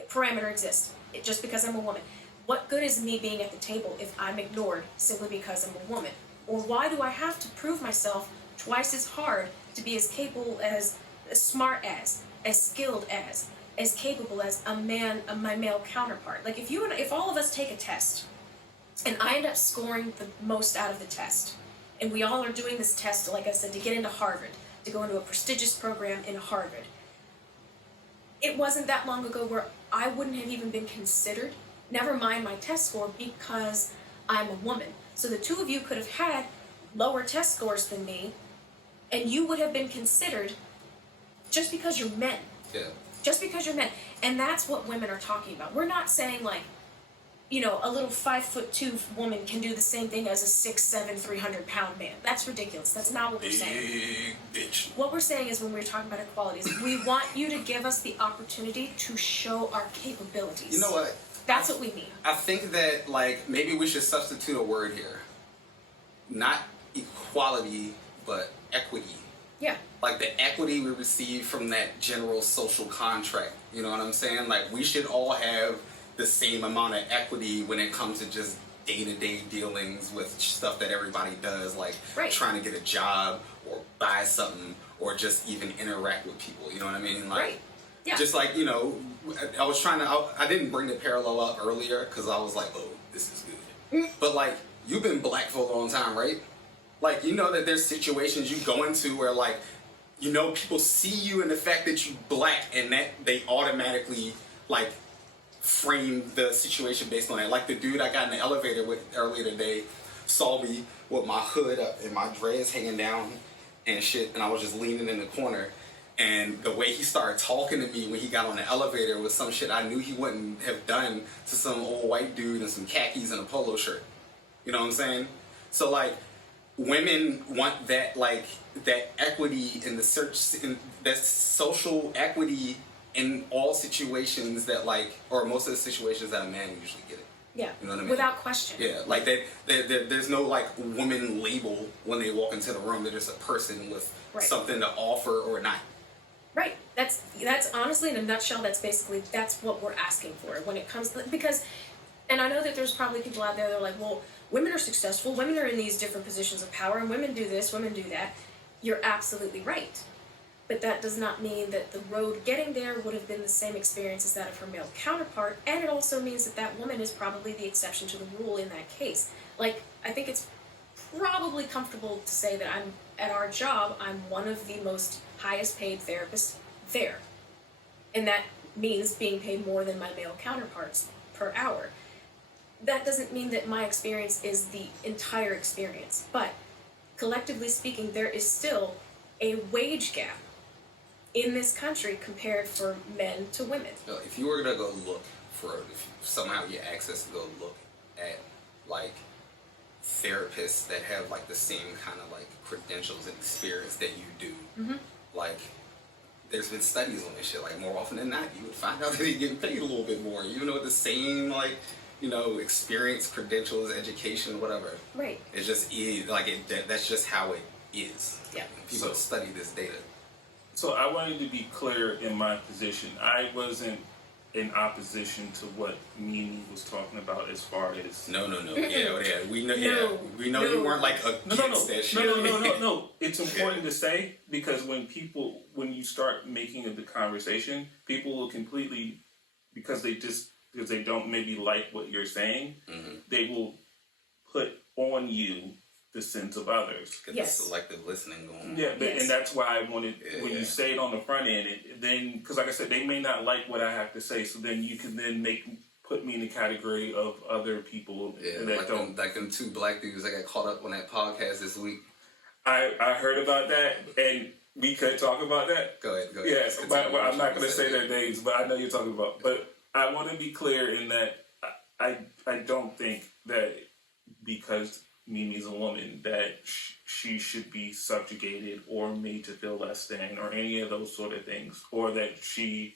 parameter exists, just because I'm a woman. What good is me being at the table if I'm ignored simply because I'm a woman? Or why do I have to prove myself twice as hard to be as capable as smart as skilled as capable as my male counterpart? Like, if all of us take a test, and I end up scoring the most out of the test, and we all are doing this test, like I said, to get into Harvard, to go into a prestigious program in Harvard, it wasn't that long ago where I wouldn't have even been considered, never mind my test score, because I'm a woman. So the two of you could have had lower test scores than me, and you would have been considered just because you're men. Yeah. Just because you're men. And that's what women are talking about. We're not saying, like, you know, a little 5'2" woman can do the same thing as a 6'7", 300-pound man. That's ridiculous. That's not what we're saying. Big bitch. What we're saying is, when we're talking about equality, is we want you to give us the opportunity to show our capabilities. You know what? That's what we mean. I think that, like, maybe we should substitute a word here. Not equality, but equity. Yeah. Like, the equity we receive from that general social contract. You know what I'm saying? Like, we should all have the same amount of equity when it comes to just day-to-day dealings with stuff that everybody does, like trying to get a job or buy something or just even interact with people. You know what I mean? Like, yeah. Just like, you know, I didn't bring the parallel up earlier because I was like, oh, this is good. But, like, you've been black for a long time, right? Like, you know that there's situations you go into where, like, you know, people see you and the fact that you black, and that they automatically, like, frame the situation based on that. Like, the dude I got in the elevator with earlier today saw me with my hood up and my dreads hanging down and shit, and I was just leaning in the corner. And the way he started talking to me when he got on the elevator was some shit I knew he wouldn't have done to some old white dude in some khakis and a polo shirt. You know what I'm saying? So, like, women want that, like, that equity in the search, in that social equity in all situations that like, or most of the situations that a man usually get it. Yeah. You know what I mean? Without question. Yeah, like there's no like woman label when they walk into the room. They're just a person with something to offer or not. Right. That's honestly, in a nutshell, that's what we're asking for when it comes to, because, and I know that there's probably people out there that are like, well, women are successful, women are in these different positions of power, and women do this, women do that. You're absolutely right. But that does not mean that the road getting there would have been the same experience as that of her male counterpart, and it also means that that woman is probably the exception to the rule in that case. Like, I think it's probably comfortable to say that at our job, I'm one of the most highest paid therapists there. And that means being paid more than my male counterparts per hour. That doesn't mean that my experience is the entire experience, but collectively speaking, there is still a wage gap in this country compared for men to women. If you were to go look for, if somehow you get access to go look at like therapists that have like the same kind of like credentials and experience that you do, like there's been studies on this shit. Like more often than not, you would find out that they're getting paid a little bit more. Even with the same like, you know, experience, credentials, education, whatever. Right. It's just like that's just how it is. Yeah. People study this data. So I wanted to be clear in my position. I wasn't in opposition to what Mimi was talking about as far as No. Yeah. We know. You weren't like against that shit. No. It's important to say because when you start making the conversation, people will completely because they don't maybe like what you're saying, they will put on you the sins of others. Get the selective listening going on. Yeah, and that's why I wanted, when you say it on the front end, then, because like I said, they may not like what I have to say, so then you can then put me in the category of other people that like don't. Like them two black dudes that got caught up on that podcast this week. I heard about that, and we could talk about that. Go ahead. Yeah, but I'm not going to say their names, but I know you're talking about. But I want to be clear in that I don't think that because Mimi's a woman that she should be subjugated or made to feel less than or any of those sort of things, or that she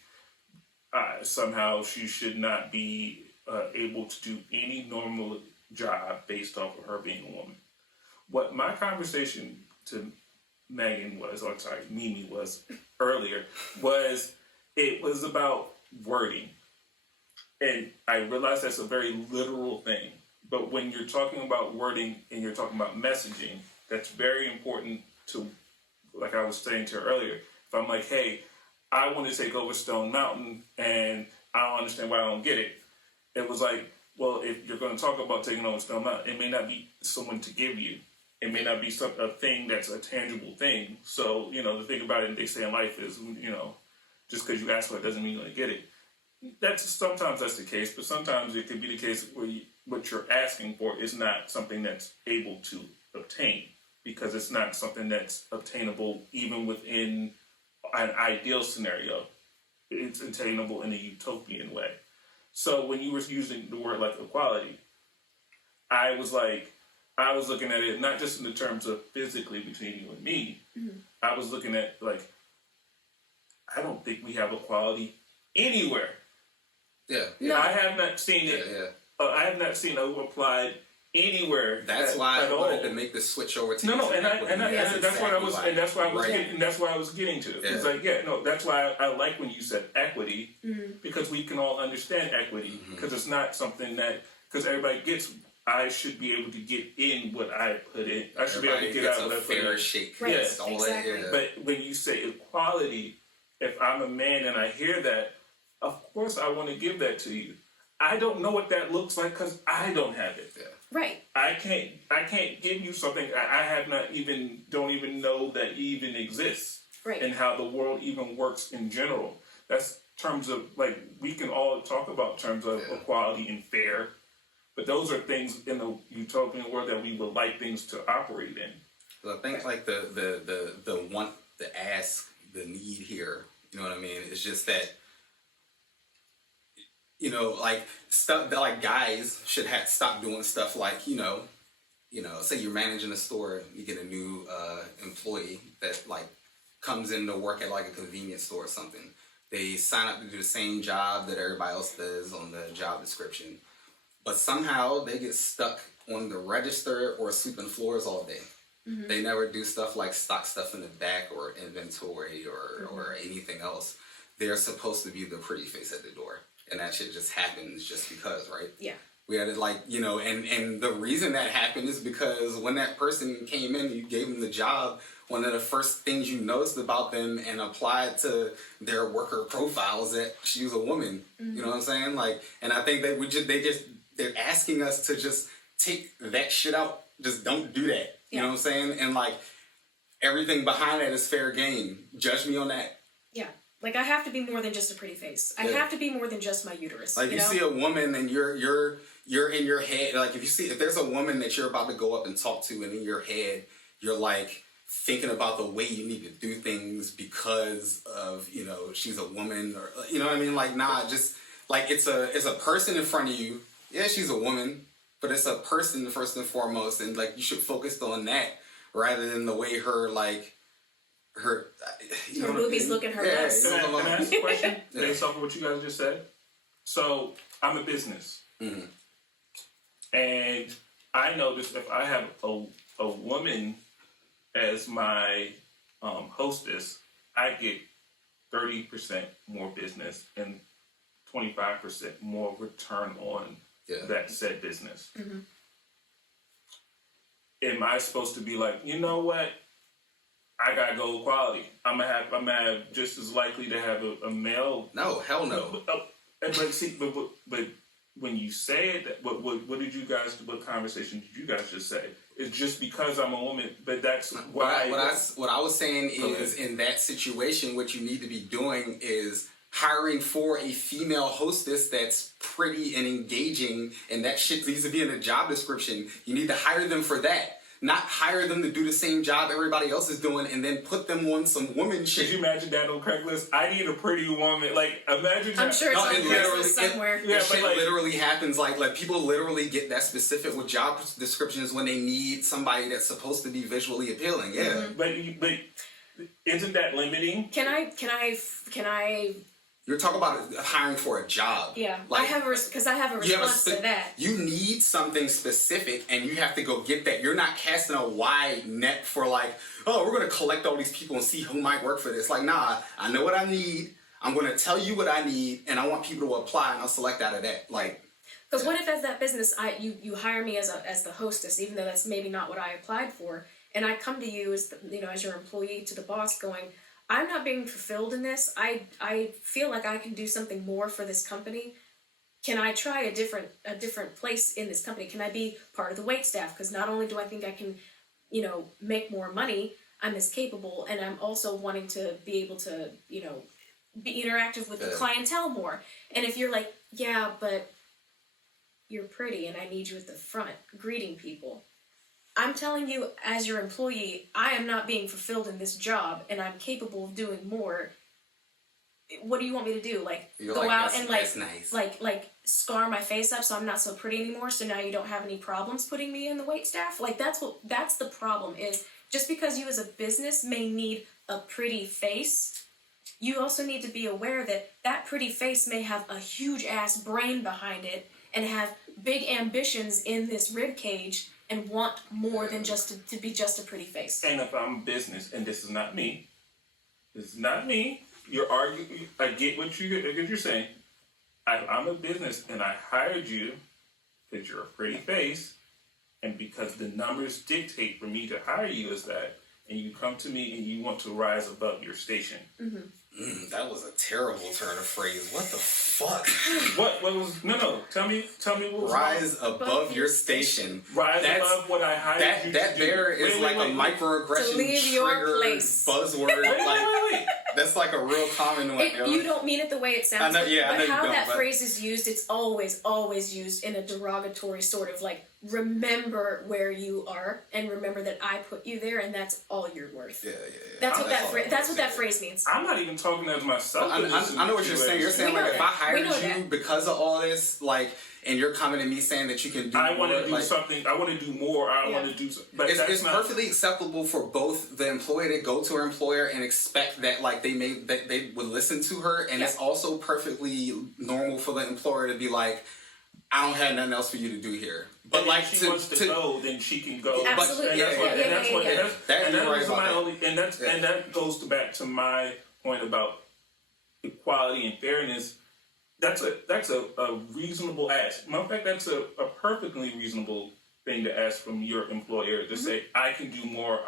somehow she should not be able to do any normal job based off of her being a woman. What my conversation to Mimi was earlier it was about wording. And I realize that's a very literal thing. But when you're talking about wording and you're talking about messaging, that's very important to, like I was saying to her earlier, if I'm like, hey, I want to take over Stone Mountain and I don't understand why I don't get it. It was like, well, if you're going to talk about taking over Stone Mountain, it may not be someone to give you. It may not be a thing that's a tangible thing. So, the thing about it, they say in life is, just because you ask for it doesn't mean you're going to get it. Sometimes that's the case, but sometimes it could be the case where what you're asking for is not something that's able to obtain because it's not something that's obtainable even within an ideal scenario. It's attainable in a utopian way. So when you were using the word like equality, I was looking at it not just in the terms of physically between you and me. Mm-hmm. I was looking at like, I don't think we have equality anywhere. Yeah. No. I have not seen it. Yeah. I have not seen it applied anywhere. That's why I wanted to make the switch over to that's why I was getting to. Yeah. It's like, that's why I like when you said equity, because we can all understand equity, because it's not something because everybody gets. I should be able to get in what I put in. I should be able to get out what I put in. Fair shake. Right. Yes, exactly. But when you say equality, if I'm a man and I hear that, of course I want to give that to you. I don't know what that looks like because I don't have it. Yeah. Right. I can't give you something I don't even know that even exists. Right. And how the world even works in general. That's terms of like we can all talk about terms of equality and fair, but those are things in the utopian world that we would like things to operate in. Well, I think like the want, the ask, the need here, you know what I mean? It's just that, like stuff that like guys should stop doing stuff like, say you're managing a store, you get a new employee that like comes in to work at like a convenience store or something. They sign up to do the same job that everybody else does on the job description. But somehow they get stuck on the register or sweeping floors all day. Mm-hmm. They never do stuff like stock stuff in the back or inventory or anything else. They're supposed to be the pretty face at the door. And that shit just happens just because, right? Yeah. We had to and the reason that happened is because when that person came in, you gave them the job, one of the first things you noticed about them and applied to their worker profiles that she was a woman. Mm-hmm. You know what I'm saying? And I think that they're asking us to just take that shit out. Just don't do that. You know what I'm saying? And everything behind that is fair game. Judge me on that. Yeah. I have to be more than just a pretty face. I have to be more than just my uterus. You see a woman and you're in your head. If there's a woman that you're about to go up and talk to, and in your head you're thinking about the way you need to do things because of she's a woman, or you know what I mean. It's a person in front of you. Yeah, she's a woman, but it's a person first and foremost, and you should focus on that rather than the way her boobies look at her breasts. Can I ask a question based off of what you guys just said? So I'm a business, and I notice if I have a woman as my hostess, I get 30% more business and 25% more return on that said business. Mm-hmm. Am I supposed to be you know what? I gotta go with quality. I'm gonna have just as likely to have a male. No, hell no. But when you say it, what did you guys? What conversation did you guys just say? It's just because I'm a woman, but that's why. What I was saying is, in that situation, what you need to be doing is hiring for a female hostess that's pretty and engaging, and that shit needs to be in the job description. You need to hire them for that. Not hire them to do the same job everybody else is doing and then put them on some woman shit. Could you imagine that on Craigslist? I need a pretty woman. Imagine I'm sure it's on Craigslist somewhere. That shit literally happens. People literally get that specific with job descriptions when they need somebody that's supposed to be visually appealing. Yeah. Mm-hmm. But isn't that limiting? Can I You're talking about hiring for a job. Yeah, I have a response to that. You need something specific, and you have to go get that. You're not casting a wide net for we're going to collect all these people and see who might work for this. Nah, I know what I need. I'm going to tell you what I need, and I want people to apply, and I'll select out of that. Because what if as that business, you hire me as the hostess, even though that's maybe not what I applied for, and I come to you as as your employee to the boss going, I'm not being fulfilled in this. I feel like I can do something more for this company. Can I try a different place in this company? Can I be part of the wait staff? Because not only do I think I can, make more money, I'm as capable, and I'm also wanting to be able to, be interactive with the clientele more. And if you're yeah, but you're pretty and I need you at the front greeting people. I'm telling you, as your employee, I am not being fulfilled in this job, and I'm capable of doing more. What do you want me to do? Go out and that's nice. Scar my face up so I'm not so pretty anymore. So now you don't have any problems putting me in the wait staff. That's the problem. Is just because you as a business may need a pretty face, you also need to be aware that that pretty face may have a huge ass brain behind it and have big ambitions in this rib cage. And want more than just to be just a pretty face. And if I'm a business, and this is not me, You're arguing. I get what you're saying. I'm a business, and I hired you because you're a pretty face, and because the numbers dictate for me to hire you as that, and you come to me and you want to rise above your station. Mm-hmm. That was a terrible turn of phrase. What the fuck? What was... No. Tell me what was rise wrong. Above your station. Rise above what I hired you to do. That there is a microaggression trigger buzzword. Wait. That's a real common one. You don't mean it the way it sounds. I know, but how that phrase is used, it's always used in a derogatory sort of remember where you are and remember that I put you there and that's all you're worth. Yeah. That's what that phrase means. I'm not even talking as myself. I know what you're saying. You're saying if I hired you because of all this, and you're coming to me saying that you can do I want to do like, something. I want to do more. I want to do something. But it's perfectly acceptable for both the employer to go to her employer and expect that like they would listen to her, and it's also perfectly normal for the employer to be like, I don't have nothing else for you to do here. But and like if she wants to go, then she can go. Absolutely. And that goes back to my point about equality and fairness. That's a reasonable ask. Matter of fact, that's a perfectly reasonable thing to ask from your employer to say, I can do more.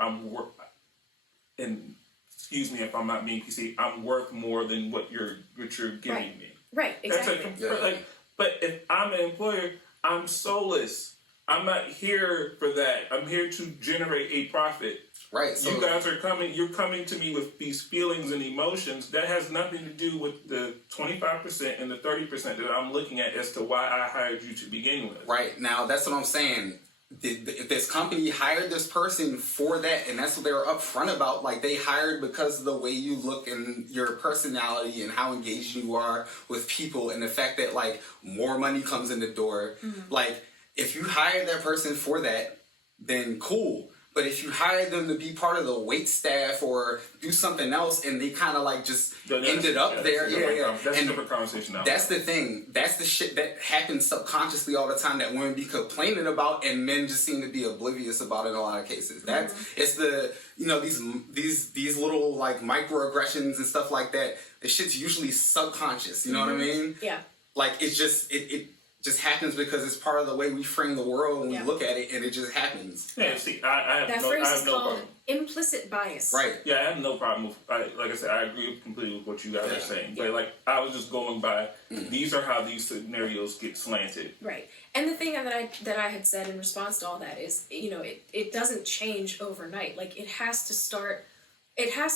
And excuse me if I'm not being PC. I'm worth more than what you're giving me. Right. Exactly. But if I'm an employer, I'm soulless. I'm not here for that. I'm here to generate a profit. Right. So you guys are coming. You're coming to me with these feelings and emotions that has nothing to do with the 25% and the 30% that I'm looking at as to why I hired you to begin with. Right. Now that's what I'm saying. If this company hired this person for that, and that's what they were upfront about, like they hired because of the way you look and your personality and how engaged you are with people, and the fact that like more money comes in the door. Like if you hired that person for that, then cool. But if you hire them to be part of the wait staff or do something else, and they kind of like just ended up there, that's a different conversation now. That's the thing. That's the shit that happens subconsciously all the time that women be complaining about, and men just seem to be oblivious about in a lot of cases. That's it's the these little like microaggressions and stuff like that. The shit's usually subconscious. You know what I mean? Yeah. Like it's just it just happens because it's part of the way we frame the world and we look at it, and it just happens. Yeah, see, I have no problem. Implicit bias. Right. Yeah, I have no problem with, like I said, I agree completely with what you guys are saying. But like, I was just going by, these are how these scenarios get slanted. Right. And the thing that I had said in response to all that is, it doesn't change overnight. Like, it has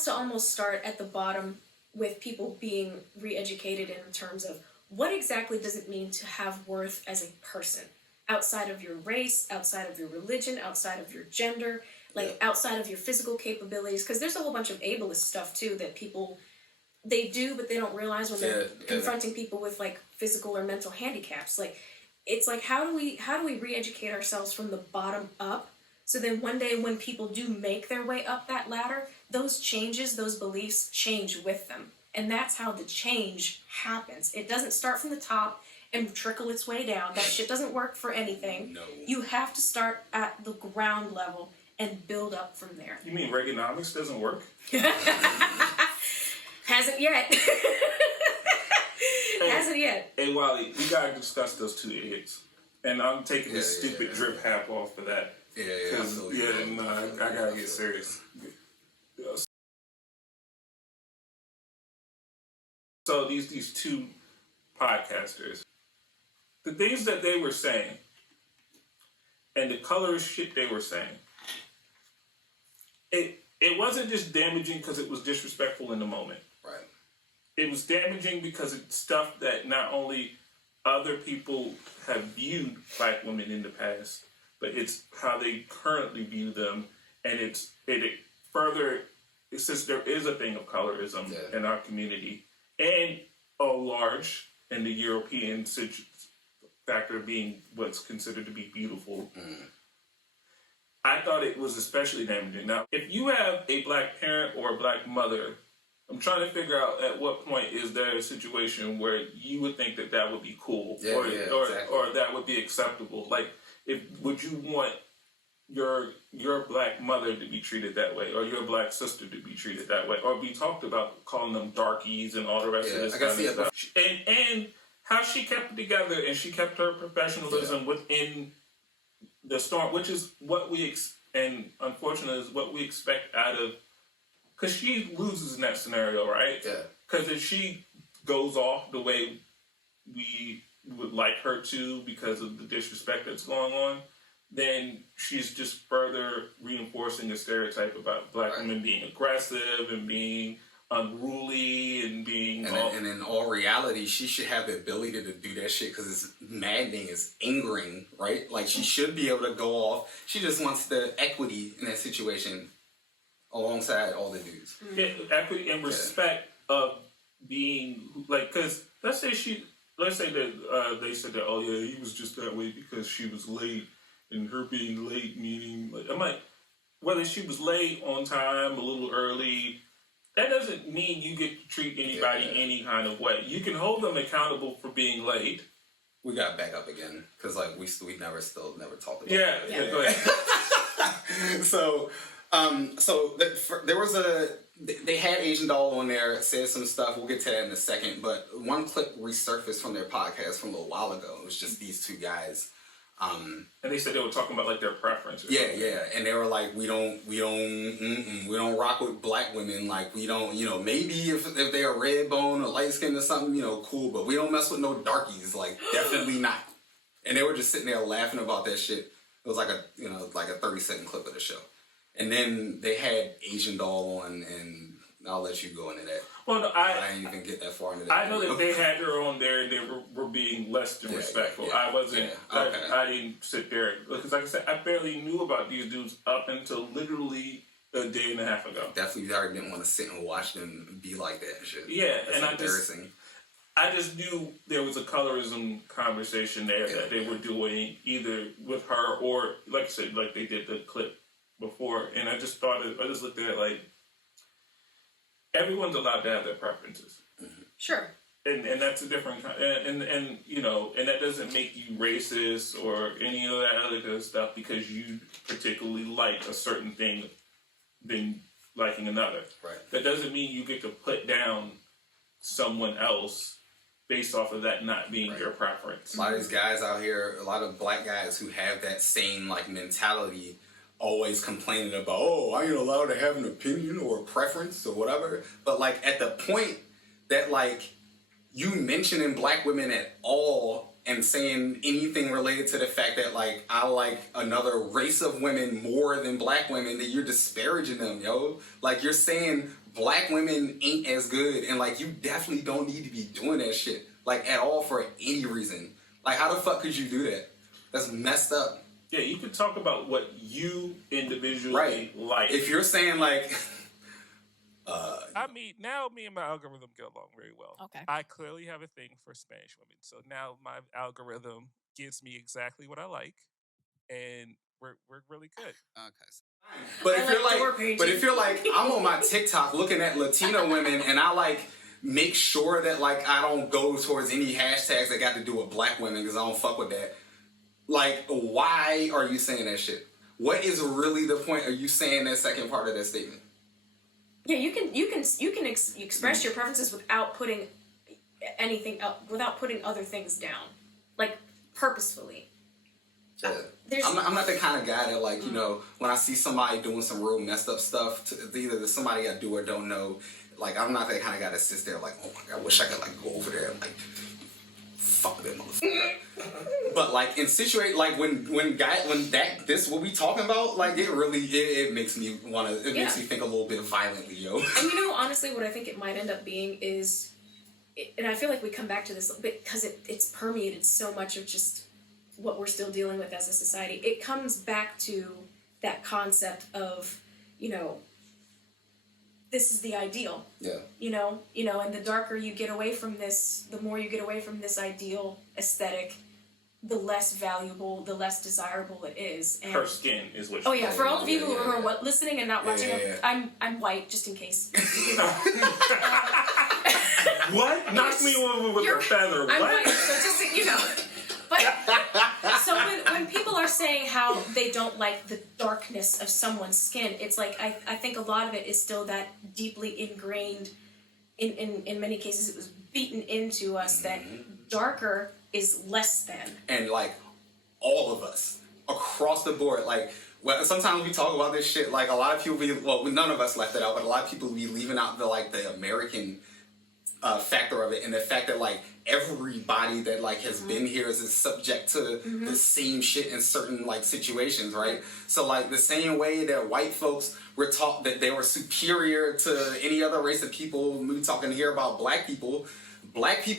to almost start at the bottom with people being re-educated in terms of what exactly does it mean to have worth as a person outside of your race, outside of your religion, outside of your gender, outside of your physical capabilities, because there's a whole bunch of ableist stuff too that people they do, but they don't realize when they're confronting people with like physical or mental handicaps. Like, it's like, how do we re-educate ourselves from the bottom up, so then one day when people do make their way up that ladder, those beliefs change with them. And that's how the change happens. It doesn't start from the top and trickle its way down. That shit doesn't work for anything. No. You have to start at the ground level and build up from there. You mean Reaganomics doesn't work? Hasn't yet. Hasn't yet. Hey, Wally, we gotta discuss those two idiots. And I'm taking this stupid drip hat off for that. I gotta get serious. So these two podcasters, the things that they were saying, and the colorist shit they were saying, it wasn't just damaging because it was disrespectful in the moment. Right. It was damaging because it's stuff that not only other people have viewed black women in the past, but it's how they currently view them, and it since there is a thing of colorism in our community. And large in the European factor being what's considered to be beautiful. I thought it was especially damaging. Now, if you have a black parent or a black mother, I'm trying to figure out at what point is there a situation where you would think that would be cool or that would be acceptable. Like, would you want your black mother to be treated that way, or your black sister to be treated that way, or be talked about calling them darkies and all the rest of this kind of stuff. And how she kept it together, and she kept her professionalism within the storm, which is what and unfortunately is what we expect out of, because she loses in that scenario, right? Yeah. Because if she goes off the way we would like her to because of the disrespect that's going on, then she's just further reinforcing the stereotype about black women being aggressive and being unruly and being... And in all reality, she should have the ability to do that shit because it's maddening, it's angering, right? Like, she should be able to go off. She just wants the equity in that situation alongside all the dudes. Yeah, equity and respect of being... Like, because let's say let's say that they said that, oh yeah, he was just that way because she was late, and her being late meaning, like, I'm like, whether she was late, on time, a little early, that doesn't mean you get to treat anybody any kind of way. You can hold them accountable for being late. We got back up again because like we never talked about. Yeah, go ahead. So there was they had Asian Doll on there, said some stuff. We'll get to that in a second. But one clip resurfaced from their podcast from a little while ago. It was just these two guys. And they said they were talking about like their preferences. Yeah, and they were like, we don't rock with black women. Like we don't, maybe if they're red bone or light skin or something, cool. But we don't mess with no darkies. Like definitely not. And they were just sitting there laughing about that shit. It was like a 30-second clip of the show. And then they had Asian Doll on, and I'll let you go into that. Well, no, I didn't even get that far into that. I know that they had her on there, and they were being less than respectful. Yeah, I wasn't. Yeah. Okay. I didn't sit there because, like I said, I barely knew about these dudes up until literally a day and a half ago. Definitely, I didn't want to sit and watch them be like that and shit. Yeah, that's and embarrassing. I just knew there was a colorism conversation there that they were doing either with her or, like I said, like they did the clip before, and I just looked at it like everyone's allowed to have their preferences. Mm-hmm. Sure. And that's a different kind, and that doesn't make you racist or any of that other kind of stuff because you particularly like a certain thing than liking another. Right. That doesn't mean you get to put down someone else based off of that not being your preference. A lot of these guys out here, a lot of black guys who have that same like mentality, always complaining about, oh, I ain't allowed to have an opinion or a preference or whatever. But like at the point that like you mentioning black women at all and saying anything related to the fact that like I like another race of women more than black women, that you're disparaging them, yo. Like you're saying black women ain't as good, and like you definitely don't need to be doing that shit like at all for any reason. Like how the fuck could you do that? That's messed up. Yeah, you can talk about what you individually like. If you're saying like now me and my algorithm get along very well. Okay. I clearly have a thing for Spanish women. So now my algorithm gives me exactly what I like, and we're really good. Okay. But if you're like I'm on my TikTok looking at Latino women and I like make sure that like I don't go towards any hashtags that got to do with black women because I don't fuck with that. Like, why are you saying that shit? What is really the point of you saying that second part of that statement? Yeah, you can express your preferences without putting anything else, without putting other things down, like purposefully. Yeah. I'm not the kind of guy that like when I see somebody doing some real messed up stuff, either somebody I do or don't know. Like I'm not that kind of guy that sits there like, oh my god, I wish I could like go over there and like fuck that motherfucker. But like in situation like when this what we talking about, like it really it makes me makes me think a little bit violently, yo. And honestly, what I think it might end up being is, and I feel like we come back to this because it's permeated so much of just what we're still dealing with as a society. It comes back to that concept of, this is the ideal. Yeah. And the darker you get away from this, the more you get away from this ideal aesthetic, the less valuable, the less desirable it is. And her skin is what. Oh yeah, for all of you who are listening and not watching, I'm white, just in case. What? Knock me over with a feather. I'm what? white, so just But so when people are saying how they don't like the darkness of someone's skin, it's like I think a lot of it is still that deeply ingrained. In many cases, it was beaten into us that darker is less than. And like all of us across the board, like sometimes we talk about this shit. Like a lot of people none of us left it out, but a lot of people be leaving out the American factor of it, and the fact that like everybody that like has been here is subject to the same shit in certain like situations, right? So like the same way that white folks were taught that they were superior to any other race of people, we talking here about black people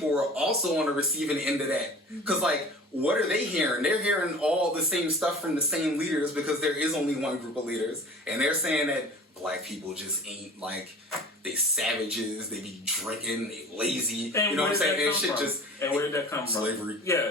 were also on the receiving end of that. Because like what are they hearing? They're hearing all the same stuff from the same leaders because there is only one group of leaders, and they're saying that black people just ain't like they savages, they be drinking, they lazy. And you know what I'm saying? And shit from? just And where did that come from? slavery. Yeah,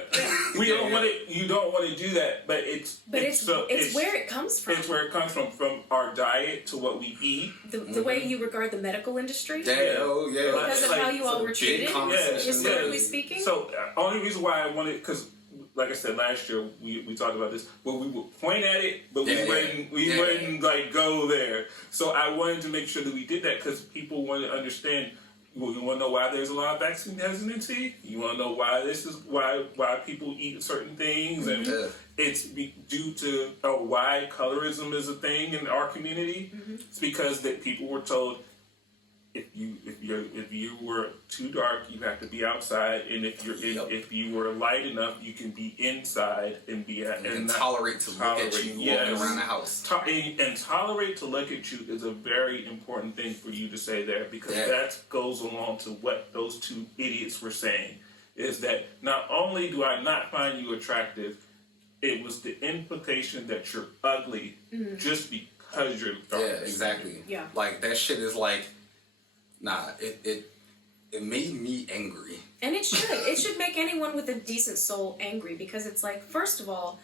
we don't want it. You don't want to do that, but it's where it comes from. It's where it comes from our diet to what we eat. The way you regard the medical industry. Because of how you all were treated, historically speaking. So, only reason why I wanted, because, like I said last year, we talked about this, but we would point at it, but we wouldn't like go there. So I wanted to make sure that we did that because people want to understand. Well, you want to know why there's a lot of vaccine hesitancy? You want to know why this is why people eat certain things, and it's due to why colorism is a thing in our community. It's because that people were told if you were too dark, you have to be outside, and if you were light enough, you can be inside and be and tolerate to look at you walking around the house. And tolerate to look at you is a very important thing for you to say there, because that goes along to what those two idiots were saying. Is that not only do I not find you attractive, it was the implication that you're ugly just because you're dark. Yeah, exactly. Yeah. Like that shit is like. Nah, it made me angry. And it should. It should make anyone with a decent soul angry, because it's like, first of all,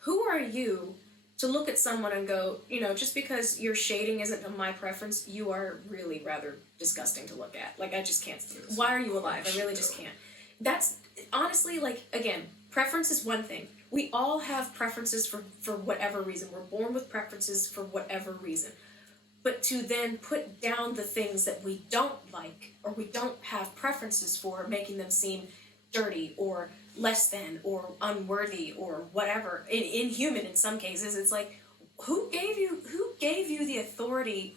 who are you to look at someone and go, just because your shading isn't of my preference, you are really rather disgusting to look at. Like, I just can't. Why are you alive? I really just can't. That's, honestly, like, again, preference is one thing. We all have preferences for whatever reason. We're born with preferences for whatever reason. But to then put down the things that we don't like or we don't have preferences for, making them seem dirty or less than or unworthy or whatever, inhuman in some cases, it's like, who gave you the authority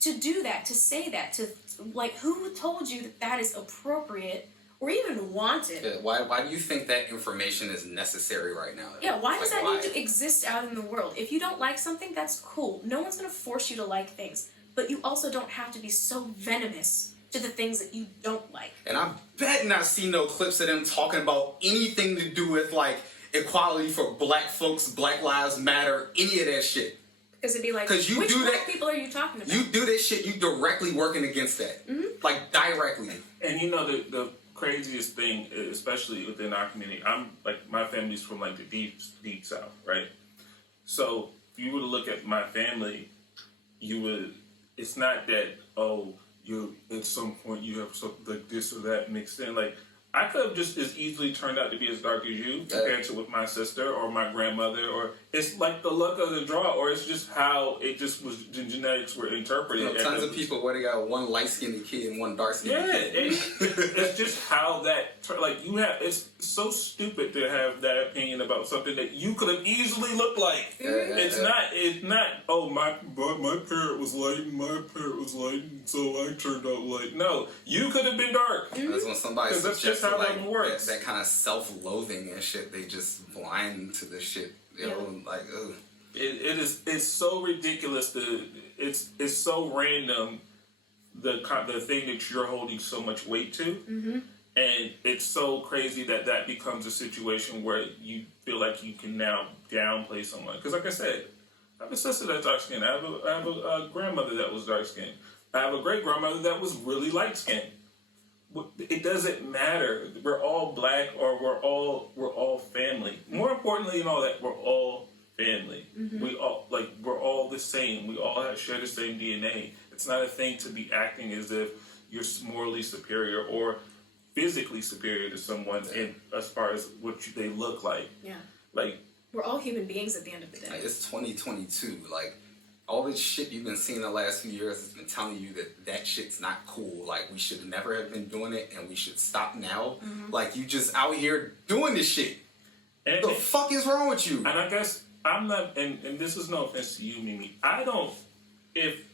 to do that, to say that, to, like, who told you that is appropriate or even wanted? Yeah, why do you think that information is necessary right now? Yeah, why does that need to exist out in the world? If you don't like something, that's cool. No one's going to force you to like things. But you also don't have to be so venomous to the things that you don't like. And I'm betting I've seen no clips of them talking about anything to do with, like, equality for black folks, Black Lives Matter, any of that shit. Because it'd be like, which black people are you talking about? You do this shit, you directly working against that. Like, directly. And the craziest thing, especially within our community, I'm like, my family's from like the deep south, right? So if you were to look at my family, it's not that you at some point you have something like this or that mixed in. Like, I could have just as easily turned out to be as dark as you compared to with my sister or my grandmother, or it's like the luck of the draw, or it's just how it just was, the genetics were interpreted. Tons of people where they got one light-skinned kid and one dark-skinned kid. It's just how that, like, it's so stupid to have that opinion about something that you could have easily looked like. It's not, my parent was light and my parent was light and so I turned out light. No, you could have been dark. That's when somebody suggests how that works. That kind of self-loathing and shit, they just blind to this shit. Like, ugh. It's so ridiculous. It's so random. The thing that you're holding so much weight to, and it's so crazy that becomes a situation where you feel like you can now downplay someone. Because, like I said, I have a sister that's dark skinned. I have a grandmother that was dark skinned. I have a great grandmother that was really light skinned. It doesn't matter. We're all black, or we're all family. More importantly than all that, we're all family. We're all the same. We all share the same DNA. It's not a thing to be acting as if you're morally superior or physically superior to someone in as far as what they look like. Yeah. Like, we're all human beings at the end of the day. Like, it's 2022. Like, all this shit you've been seeing the last few years has been telling you that shit's not cool. Like, we should never have been doing it, and we should stop now. Like, you just out here doing this shit. And the fuck is wrong with you? And I guess I'm not, and this is no offense to you, Mimi. If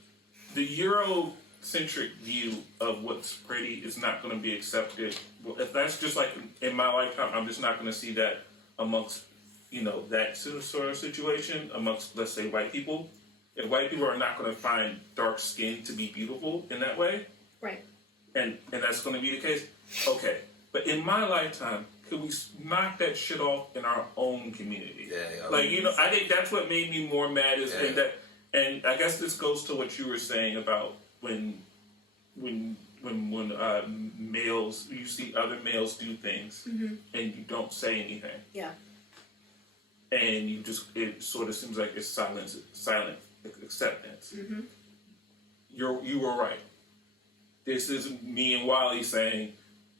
the Eurocentric view of what's pretty is not going to be accepted, well, if that's just like in my lifetime, I'm just not going to see that amongst, that sort of situation amongst, let's say, white people. If white people are not going to find dark skin to be beautiful in that way, right, and that's going to be the case, okay. But in my lifetime, could we knock that shit off in our own community? I think that's what made me more mad and I guess this goes to what you were saying about when when males, you see other males do things, and you don't say anything. Yeah. And it sort of seems like it's silent acceptance. You were right. This is me and Wally saying,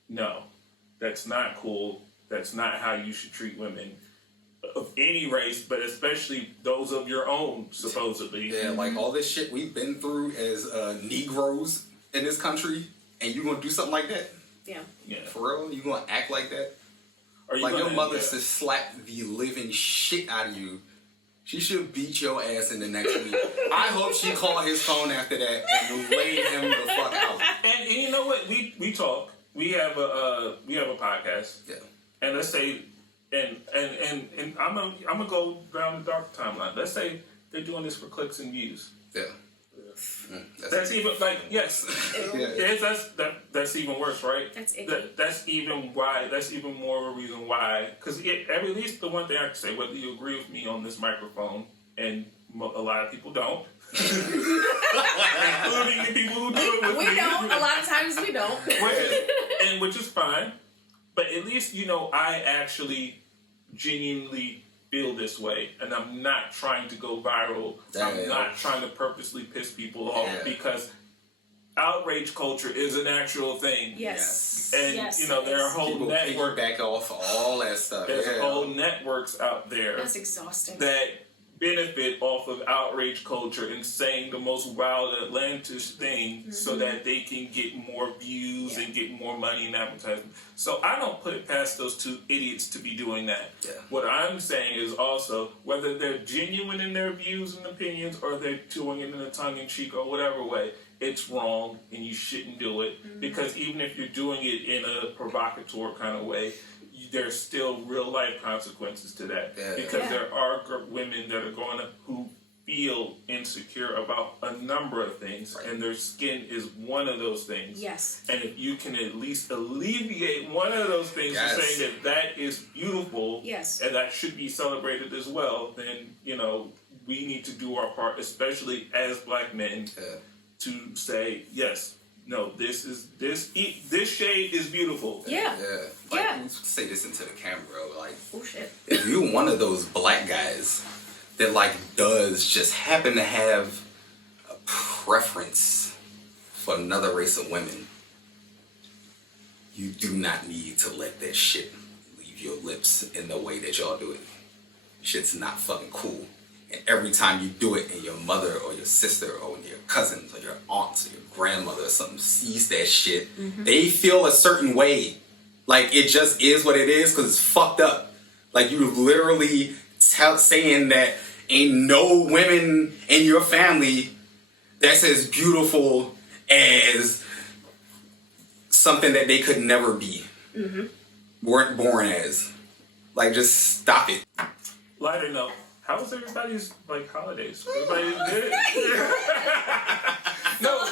no, that's not cool. That's not how you should treat women of any race, but especially those of your own, supposedly. Yeah, like all this shit we've been through as Negroes in this country, and you gonna do something like that? Yeah. For real? You gonna act like that? Are you like your mother just to slap the living shit out of you. She should beat your ass in the next week. I hope she called his phone after that and laid him the fuck out. And you know what? We talk. We have a podcast. Yeah. And let's say, and I'm gonna go down the dark timeline. Let's say they're doing this for clicks and views. Yeah. That's even like yes, Yeah. yes. That's even worse, right? That's icky. That's even why. That's even more of a reason why. Because at least the one thing I can say, whether you agree with me on this microphone, and a lot of people don't, including the people who do it with me. We don't. A lot of times we don't. which is fine. But at least I actually genuinely feel this way, and I'm not trying to go viral. I'm not trying to purposely piss people off because outrage culture is an actual thing. Yes. And there are whole networks back off all that stuff. There's whole networks out there. That's exhausting. That benefit off of outrage culture and saying the most wild, outlandish thing so that they can get more views and get more money in advertising. So I don't put it past those two idiots to be doing that. Yeah. What I'm saying is also, whether they're genuine in their views and opinions or they're doing it in a tongue-in-cheek or whatever way, it's wrong and you shouldn't do it. Because even if you're doing it in a provocateur kind of way, there's still real life consequences to that because there are women that are going to who feel insecure about a number of things, and their skin is one of those things. Yes. And if you can at least alleviate one of those things, saying that is beautiful, and that should be celebrated as well, then we need to do our part, especially as black men, to say yes. No, this shade is beautiful. Yeah. Like, say this into the camera, bro. Like, oh shit. If you're one of those black guys that does just happen to have a preference for another race of women, you do not need to let that shit leave your lips in the way that y'all do it. Shit's not fucking cool. And every time you do it and your mother or your sister or your cousins or your aunts or your grandmother or something sees that shit, they feel a certain way. Like, it just is what it is because it's fucked up. Like, you literally saying that ain't no women in your family that's as beautiful as something that they could never be. Weren't born as. Like, just stop it. Lighter note. How was everybody's holidays? Everybody did it? No,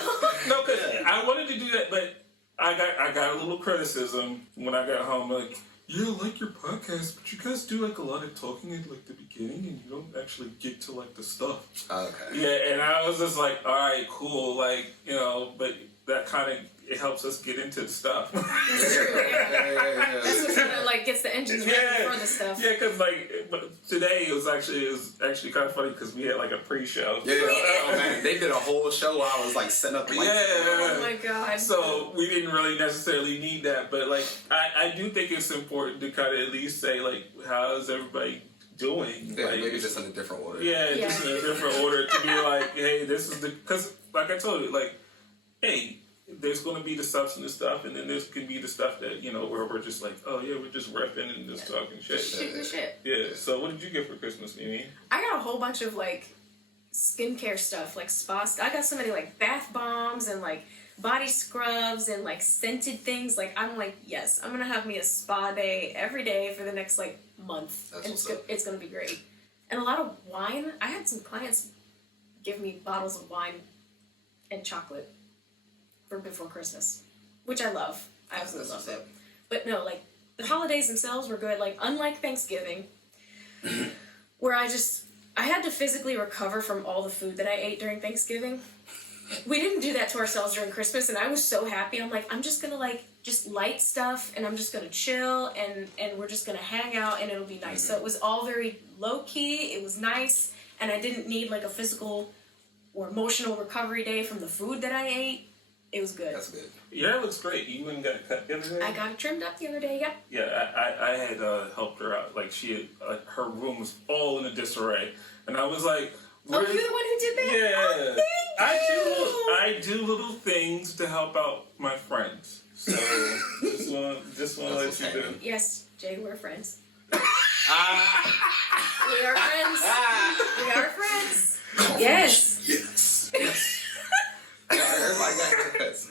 because I wanted to do that, but I got a little criticism when I got home. Like, yeah, I like your podcast, but you guys do a lot of talking at the beginning, and you don't actually get to the stuff. Okay. Yeah, and I was just like, all right, cool, but that kind of it helps us get into the stuff. That's true. Yeah. That's what kind of gets the engines ready for the stuff. Yeah, because today it was actually kind of funny because we had a pre-show. Yeah, oh man, they did a whole show while I was setting up the lights. Oh my god. So we didn't really necessarily need that, but I do think it's important to kind of at least say how's everybody doing? Yeah, maybe just in a different order. Yeah, just in a different order to be hey, this is because I told you, hey, there's going to be the substance stuff, and then there's can be the stuff that where we're just oh yeah, we're just repping and just talking shit. Shooting the shit. Yeah. So what did you get for Christmas, Mimi? I got a whole bunch of skincare stuff, spa stuff. I got so many bath bombs and body scrubs and scented things. I'm yes, I'm gonna have me a spa day every day for the next month. That's and it's gonna be great. And a lot of wine. I had some clients give me bottles of wine and chocolate for before Christmas, which I love. I absolutely love it. But no, the holidays themselves were good. Unlike Thanksgiving, where I had to physically recover from all the food that I ate during Thanksgiving. we didn't do that to ourselves during Christmas, and I was so happy. I'm like, I'm just gonna like just light stuff, and I'm just gonna chill, and we're just gonna hang out, and it'll be nice. So it was all very low key. It was nice, and I didn't need like a physical or emotional recovery day from the food that I ate. It was good. That's good. Your hair looks great. You went and got it cut the other day? I got it trimmed up the other day. Yep. Yeah, I had helped her out. Like she had, her room was all in a disarray, and I was like, "Oh, you're the one who did that." Yeah, Oh, I do little things to help out my friends. So just want to let you know. Yes, Jay, we're friends. Ah. We are friends. We are friends. Yes. Yes. Everybody got haircuts.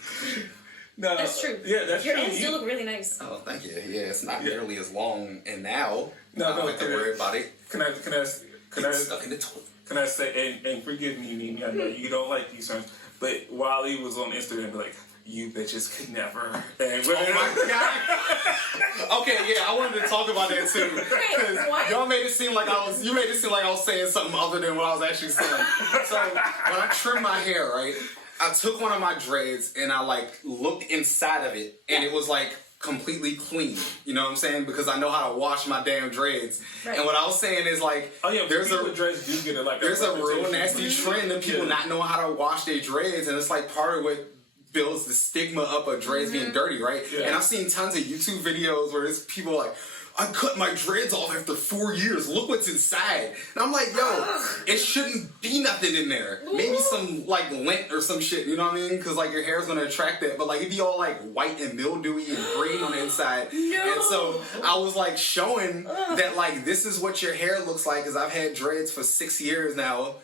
No, That's true. Yeah, that's Your true. ends still look really nice. Oh, thank you. Yeah, it's not nearly as long, and now No, I don't have to worry about it. Can I Stuck in the toilet. Can I say, and forgive me, Mimi, I know you don't like these terms, but Wally was on Instagram like, you bitches could never. And Oh my god. Okay, yeah, I wanted to talk about that too. Wait, what? Y'all made it seem like you made it seem like I was saying something other than what I was actually saying. So when I trimmed my hair, right, I took one of my dreads and I like looked inside of it, and it was like completely clean. You know what I'm saying? Because I know how to wash my damn dreads. Right. And what I was saying is like, oh yeah, there's a dreads do get like there's a real reputation. nasty trend of people not knowing how to wash their dreads, and it's like part of what builds the stigma up of dreads being dirty, right? Yeah. And I've seen tons of YouTube videos where there's people like, I cut my dreads off after 4 years. Look what's inside. And I'm like, yo, it shouldn't be nothing in there. Maybe some like lint or some shit. You know what I mean? Because like your hair's gonna attract that. But like it'd be all like white and mildewy and green on the inside. No. And so I was like showing that like this is what your hair looks like. Because I've had dreads for 6 years now.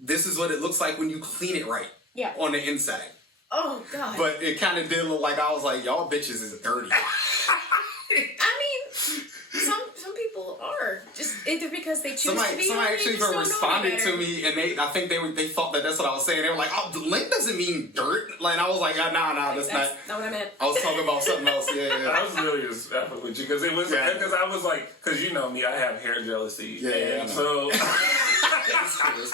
This is what it looks like when you clean it right. Yeah. On the inside. Oh God. But it kind of did look like I was like, y'all bitches is dirty. I mean, some people are just either because they choose to be. Somebody or actually they just don't responded know to me, and I think they thought that that's what I was saying. They were like, "Oh, the lint doesn't mean dirt." Like I was like, "Nah, that's not." not what I meant. I was talking about something else. Yeah. I was really just effing with you because it was because I was like, because you know me, I have hair jealousy. Yeah, and I know. so It's cool.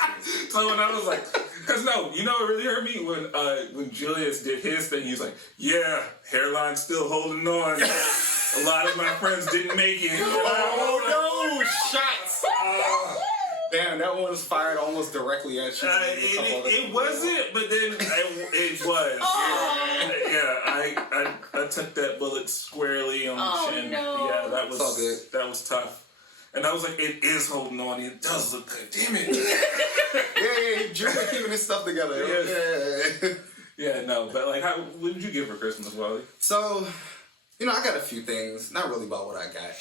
so when I was like, because no, you know, it really hurt me when Julius did his thing. He was like, yeah, hairline still holding on. A lot of my friends didn't make it. Oh no! Shots. Damn, that one was fired almost directly at you. It wasn't, but then it was. Yeah, I took that bullet squarely on the chin. No. Yeah, that was all good. That was tough. And I was like, it is holding on. It does look good. Damn it. Yeah, Drew's been keeping his stuff together. Yeah. Yeah, no, but like, what did you give for Christmas, Wally? So, you know, I got a few things. Not really about what I got.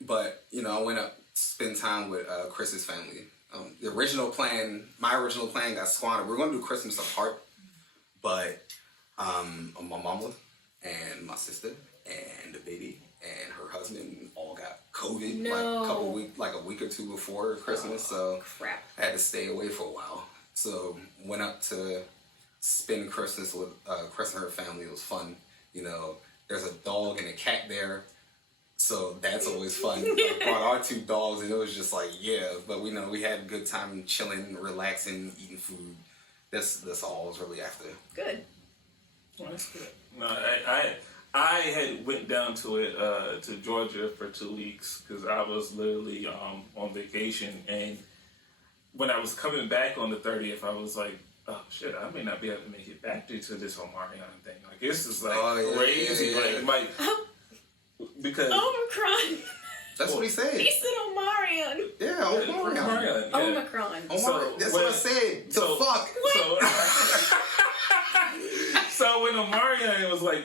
But, you know, I went up to spend time with Chris's family. My original plan got squandered. We were going to do Christmas apart. But my mama and my sister and the baby and her husband all got COVID like a week or two before Christmas. So Crap. I had to stay away for a while. So went up to spend Christmas with Chris and her family. It was fun. You know, there's a dog and a cat there. So that's always fun. I brought our 2 dogs and it was just like, yeah. But we had a good time chilling, relaxing, eating food. That's all I was really after. Good. Well, that's good. No, I had went down to Georgia for 2 weeks because I was literally on vacation, and when I was coming back on the 30th, I was like, oh shit, I may not be able to make it back due to this Omarion thing. Like this is like crazy. Yeah. Like because Omicron. That's what he said. He said Omarion. Yeah, Omarion. yeah. Omicron. That's what I said. The fuck? So when Omarion was like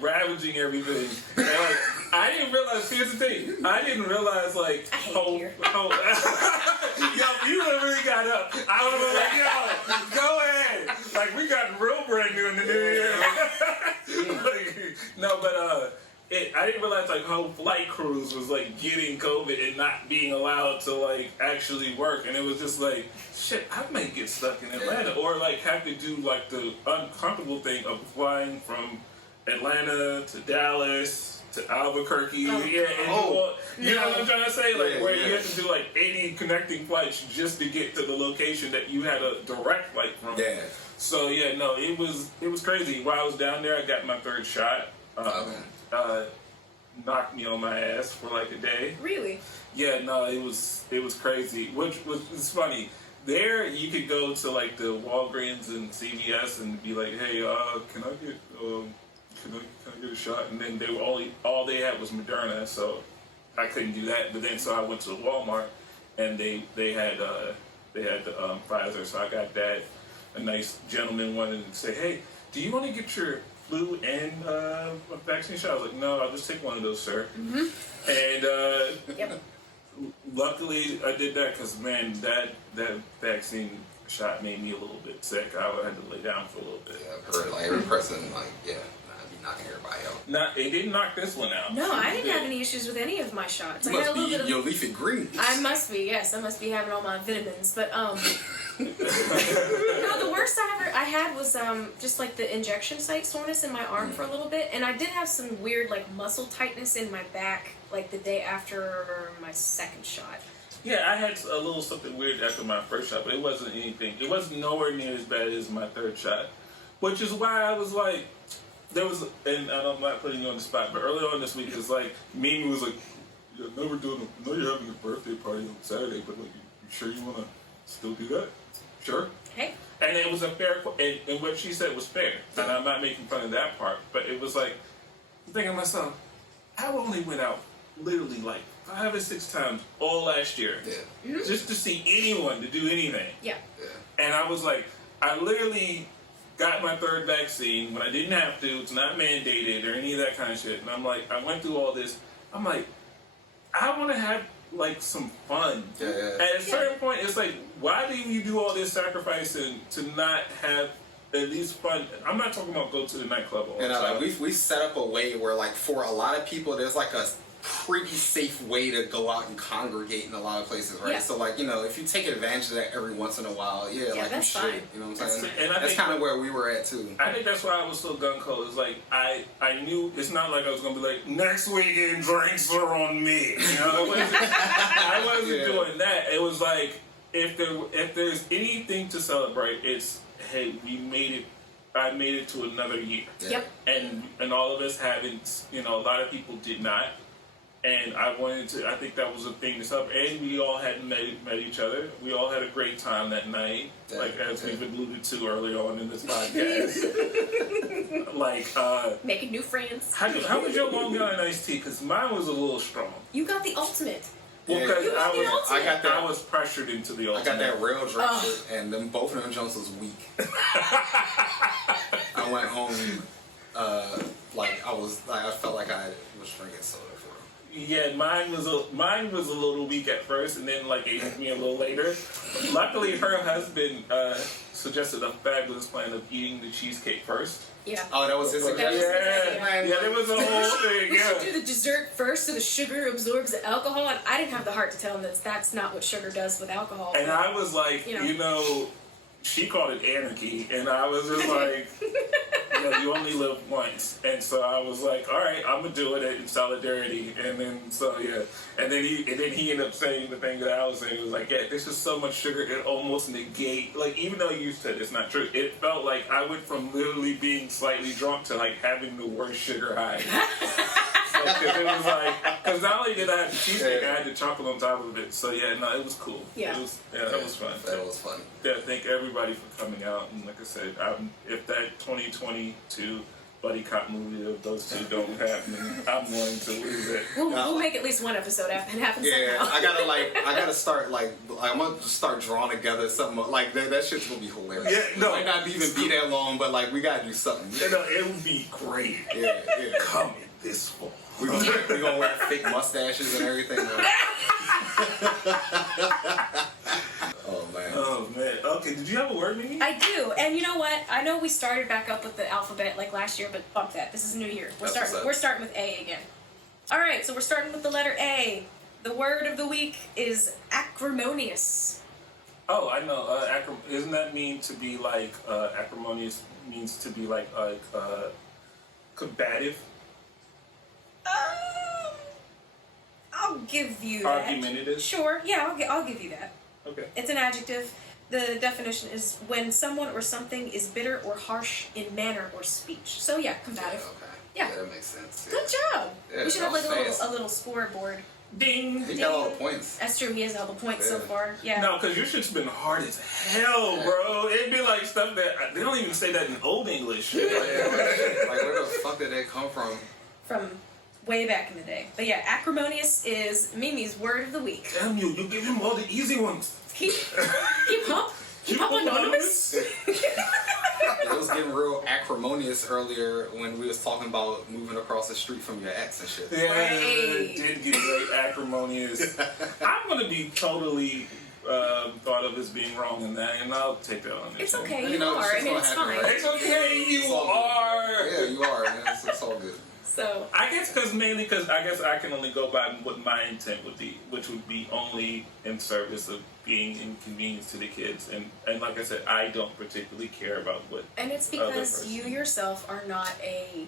ravaging everything, and like I didn't realize. Here's the thing: I didn't realize like how yo, you really got up. I was like, yo, go ahead. Like we got real brand new in the new year. I didn't realize like how flight crews was like getting COVID and not being allowed to like actually work, and it was just like shit. I might get stuck in Atlanta or like have to do like the uncomfortable thing of flying from Atlanta to Dallas to Albuquerque. Oh. Yeah, and you know what I'm trying to say? Like Yeah, where yeah. you have to do like 80 connecting flights just to get to the location that you had a direct flight from. Yeah. So yeah, no, it was crazy. While I was down there, I got my third shot. Knocked me on my ass for like a day. Really? Yeah, no, it was crazy. Which was it's funny. There, you could go to like the Walgreens and CVS and be like, "Hey, can I get a shot?" And then they were all they had was Moderna, so I couldn't do that. But then so I went to Walmart and they had the Pfizer, so I got that. A nice gentleman wanted to say, "Hey, do you want to get your flu and a vaccine shot?" I was like, "No, I'll just take one of those, sir." Mm-hmm. And Yep. luckily, I did that because man, that vaccine shot made me a little bit sick. I had to lay down for a little bit. Yeah, I've heard like every person I'd be knocking everybody out. It didn't knock this one out. No, I didn't have any issues with any of my shots. I You had a must be little bit eating of. your leafy greens. I must be, yes. I must be having all my vitamins. But no, the worst I had was just like the injection site soreness in my arm for a little bit, and I did have some weird like muscle tightness in my back like the day after my second shot. Yeah, I had a little something weird after my first shot, but it wasn't anything. It wasn't nowhere near as bad as my third shot, which is why I was like, and I'm not putting you on the spot, but early on this week, it's like Mimi was like, "Yeah, I know you're having a birthday party on Saturday, but like, you sure you want to still do that?" Sure. Hey. And it was a fair, and what she said was fair, and I'm not making fun of that part, but it was like, I'm thinking to myself, I only went out literally like 5 or 6 times all last year, just to see anyone to do anything. Yeah. And I was like, I literally got my third vaccine when I didn't have to. It's not mandated or any of that kind of shit. And I'm like, I went through all this. I'm like, I want to have like some fun. Yeah. At a certain point, it's like, why do you do all this sacrificing to not have at least fun? I'm not talking about go to the nightclub all the And time. like we set up a way where like for a lot of people, there's like a pretty safe way to go out and congregate in a lot of places, right? Yeah. So like, if you take advantage of that every once in a while, like you that's should. fine. You know what I'm saying? And I That's think- kind of where we were at too. I think that's why I was so gung-ho. It's like, I knew, it's not like I was going to be like, next weekend drinks are on me. I wasn't doing that. It was like, if there's anything to celebrate, it's, hey, I made it to another year. Yep. And all of us haven't, a lot of people did not. And I think that was a thing to celebrate. And we all had met each other. We all had a great time that night, as we've alluded to early on in this podcast. Making new friends. How was your Long Island iced tea? Because mine was a little strong. You got the ultimate. Well, Yeah. because You got the ultimate. I was pressured into the I ultimate. got that real drink shit, and both of them Jones was weak. I went home, I felt like I was drinking soda for real. Yeah, mine was a little weak at first, and then it hit me a little later. Luckily, her husband suggested a fabulous plan of eating the cheesecake first. Yeah. Oh, that was his suggestion? Yeah, there was a whole thing. We should Yeah. do the dessert first so the sugar absorbs the alcohol. And I didn't have the heart to tell him that's not what sugar does with alcohol. And I was like, she called it anarchy, and I was just like, you only live once. And so I was like, all right, I'm gonna do it in solidarity. And then and then he ended up saying the thing that I was saying. It was like, this is so much sugar, it almost negate. Even though you said it's not true, it felt like I went from literally being slightly drunk to having the worst sugar high. Because it was because not only did I have the cheesecake, I had the chocolate on top of it. So it was cool. Yeah. That was fun. That was funny. Yeah, thank everybody for coming out. And like I said, if that 2022 buddy cop movie of those two don't happen, I'm going to lose it. We'll make at least one episode after it happens Yeah, somehow. I gotta start I'm gonna just start drawing together something that shit's gonna be hilarious. Yeah, no. It might not even be that long, but we gotta do something. It would be great. Yeah. Coming this fall. We gonna wear fake mustaches and everything. Oh man. Okay, did you have a word, Mimi? I do, and you know what? I know we started back up with the alphabet last year, but fuck that. This is a new year. We're starting with A again. All right, so we're starting with the letter A. The word of the week is acrimonious. Oh, I know. Isn't that mean to be acrimonious means to be combative? give you that. Argumentative? Sure, yeah, I'll give you that. Okay. It's an adjective. The definition is when someone or something is bitter or harsh in manner or speech. So yeah, combative. Yeah, Yeah. that makes sense. Good job. Yeah, We should that have like was a little scoreboard. Ding. He got all the points. That's true. He has all the points so Yeah. far. Yeah. No, because your shit's been hard as hell, bro. It'd be like stuff that they don't even say that in Old English. Yeah, like where the fuck did that come from? From way back in the day. But yeah, acrimonious is Mimi's word of the week. Damn you give him all the easy ones. Keep up. Keep up anonymous. It was getting real acrimonious earlier when we was talking about moving across the street from your ex and shit. Yeah, Right. it did get very acrimonious. I'm gonna be totally thought of as being wrong in that, and I'll take that on. It's this. okay. You You know, are. shit's I mean, gonna it's happen, fine. right? It's okay, you It's all good. are. Yeah, you are. Man. It's all good. So I guess because I guess I can only go by what my intent would be, which would be only in service of being inconvenience to the kids, and like I said, I don't particularly care about what. and it's other because person. you yourself are not a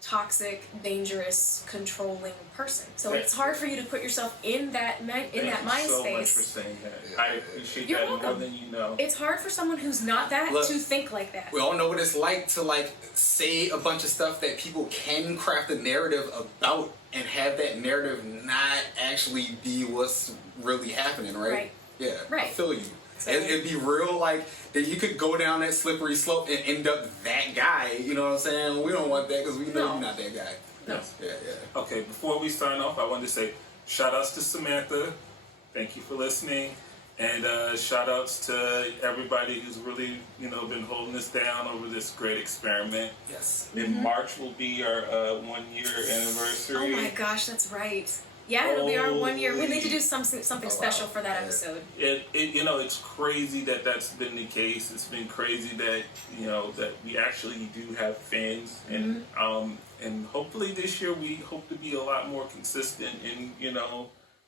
toxic, dangerous, controlling person. So Right. it's hard for you to put yourself in that mind Thank you so much for space. saying that. Yeah. I appreciate You're that more welcome. than you know. It's hard for someone who's not that Look, to think like that. We all know what it's like to like say a bunch of stuff that people can craft a narrative about and have that narrative not actually be what's really happening, right? Right. Yeah. I Right. feel you. So- It'd be real like that you could go down that slippery slope and end up that guy. You know what I'm saying? We don't want that because we know No. you're not that guy. No. Yeah, yeah. Okay, before we sign off, I wanted to say shout outs to Samantha. Thank you for listening. And shout outs to everybody who's really, been holding us down over this great experiment. Yes. In March will be our 1 year anniversary. Oh my gosh, that's right. Yeah, it'll be our 1 year. We need to do something Oh, wow. special for that Yeah. episode. It's crazy that that's been the case. It's been crazy that that we actually do have fans, and hopefully this year we hope to be a lot more consistent in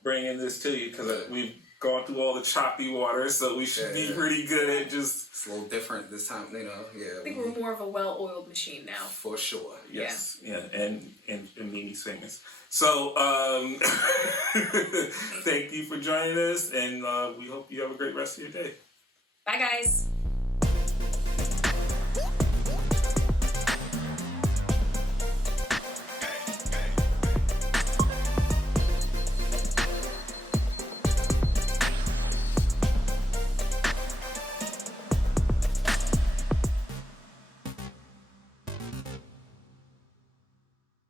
bringing this to you because we've gone through all the choppy waters, so we should be pretty good at just. It's a little different this time, yeah. I think we're more of a well-oiled machine now. For sure. Yes, yeah, and Mimi's famous. So, thank you for joining us, and we hope you have a great rest of your day. Bye, guys.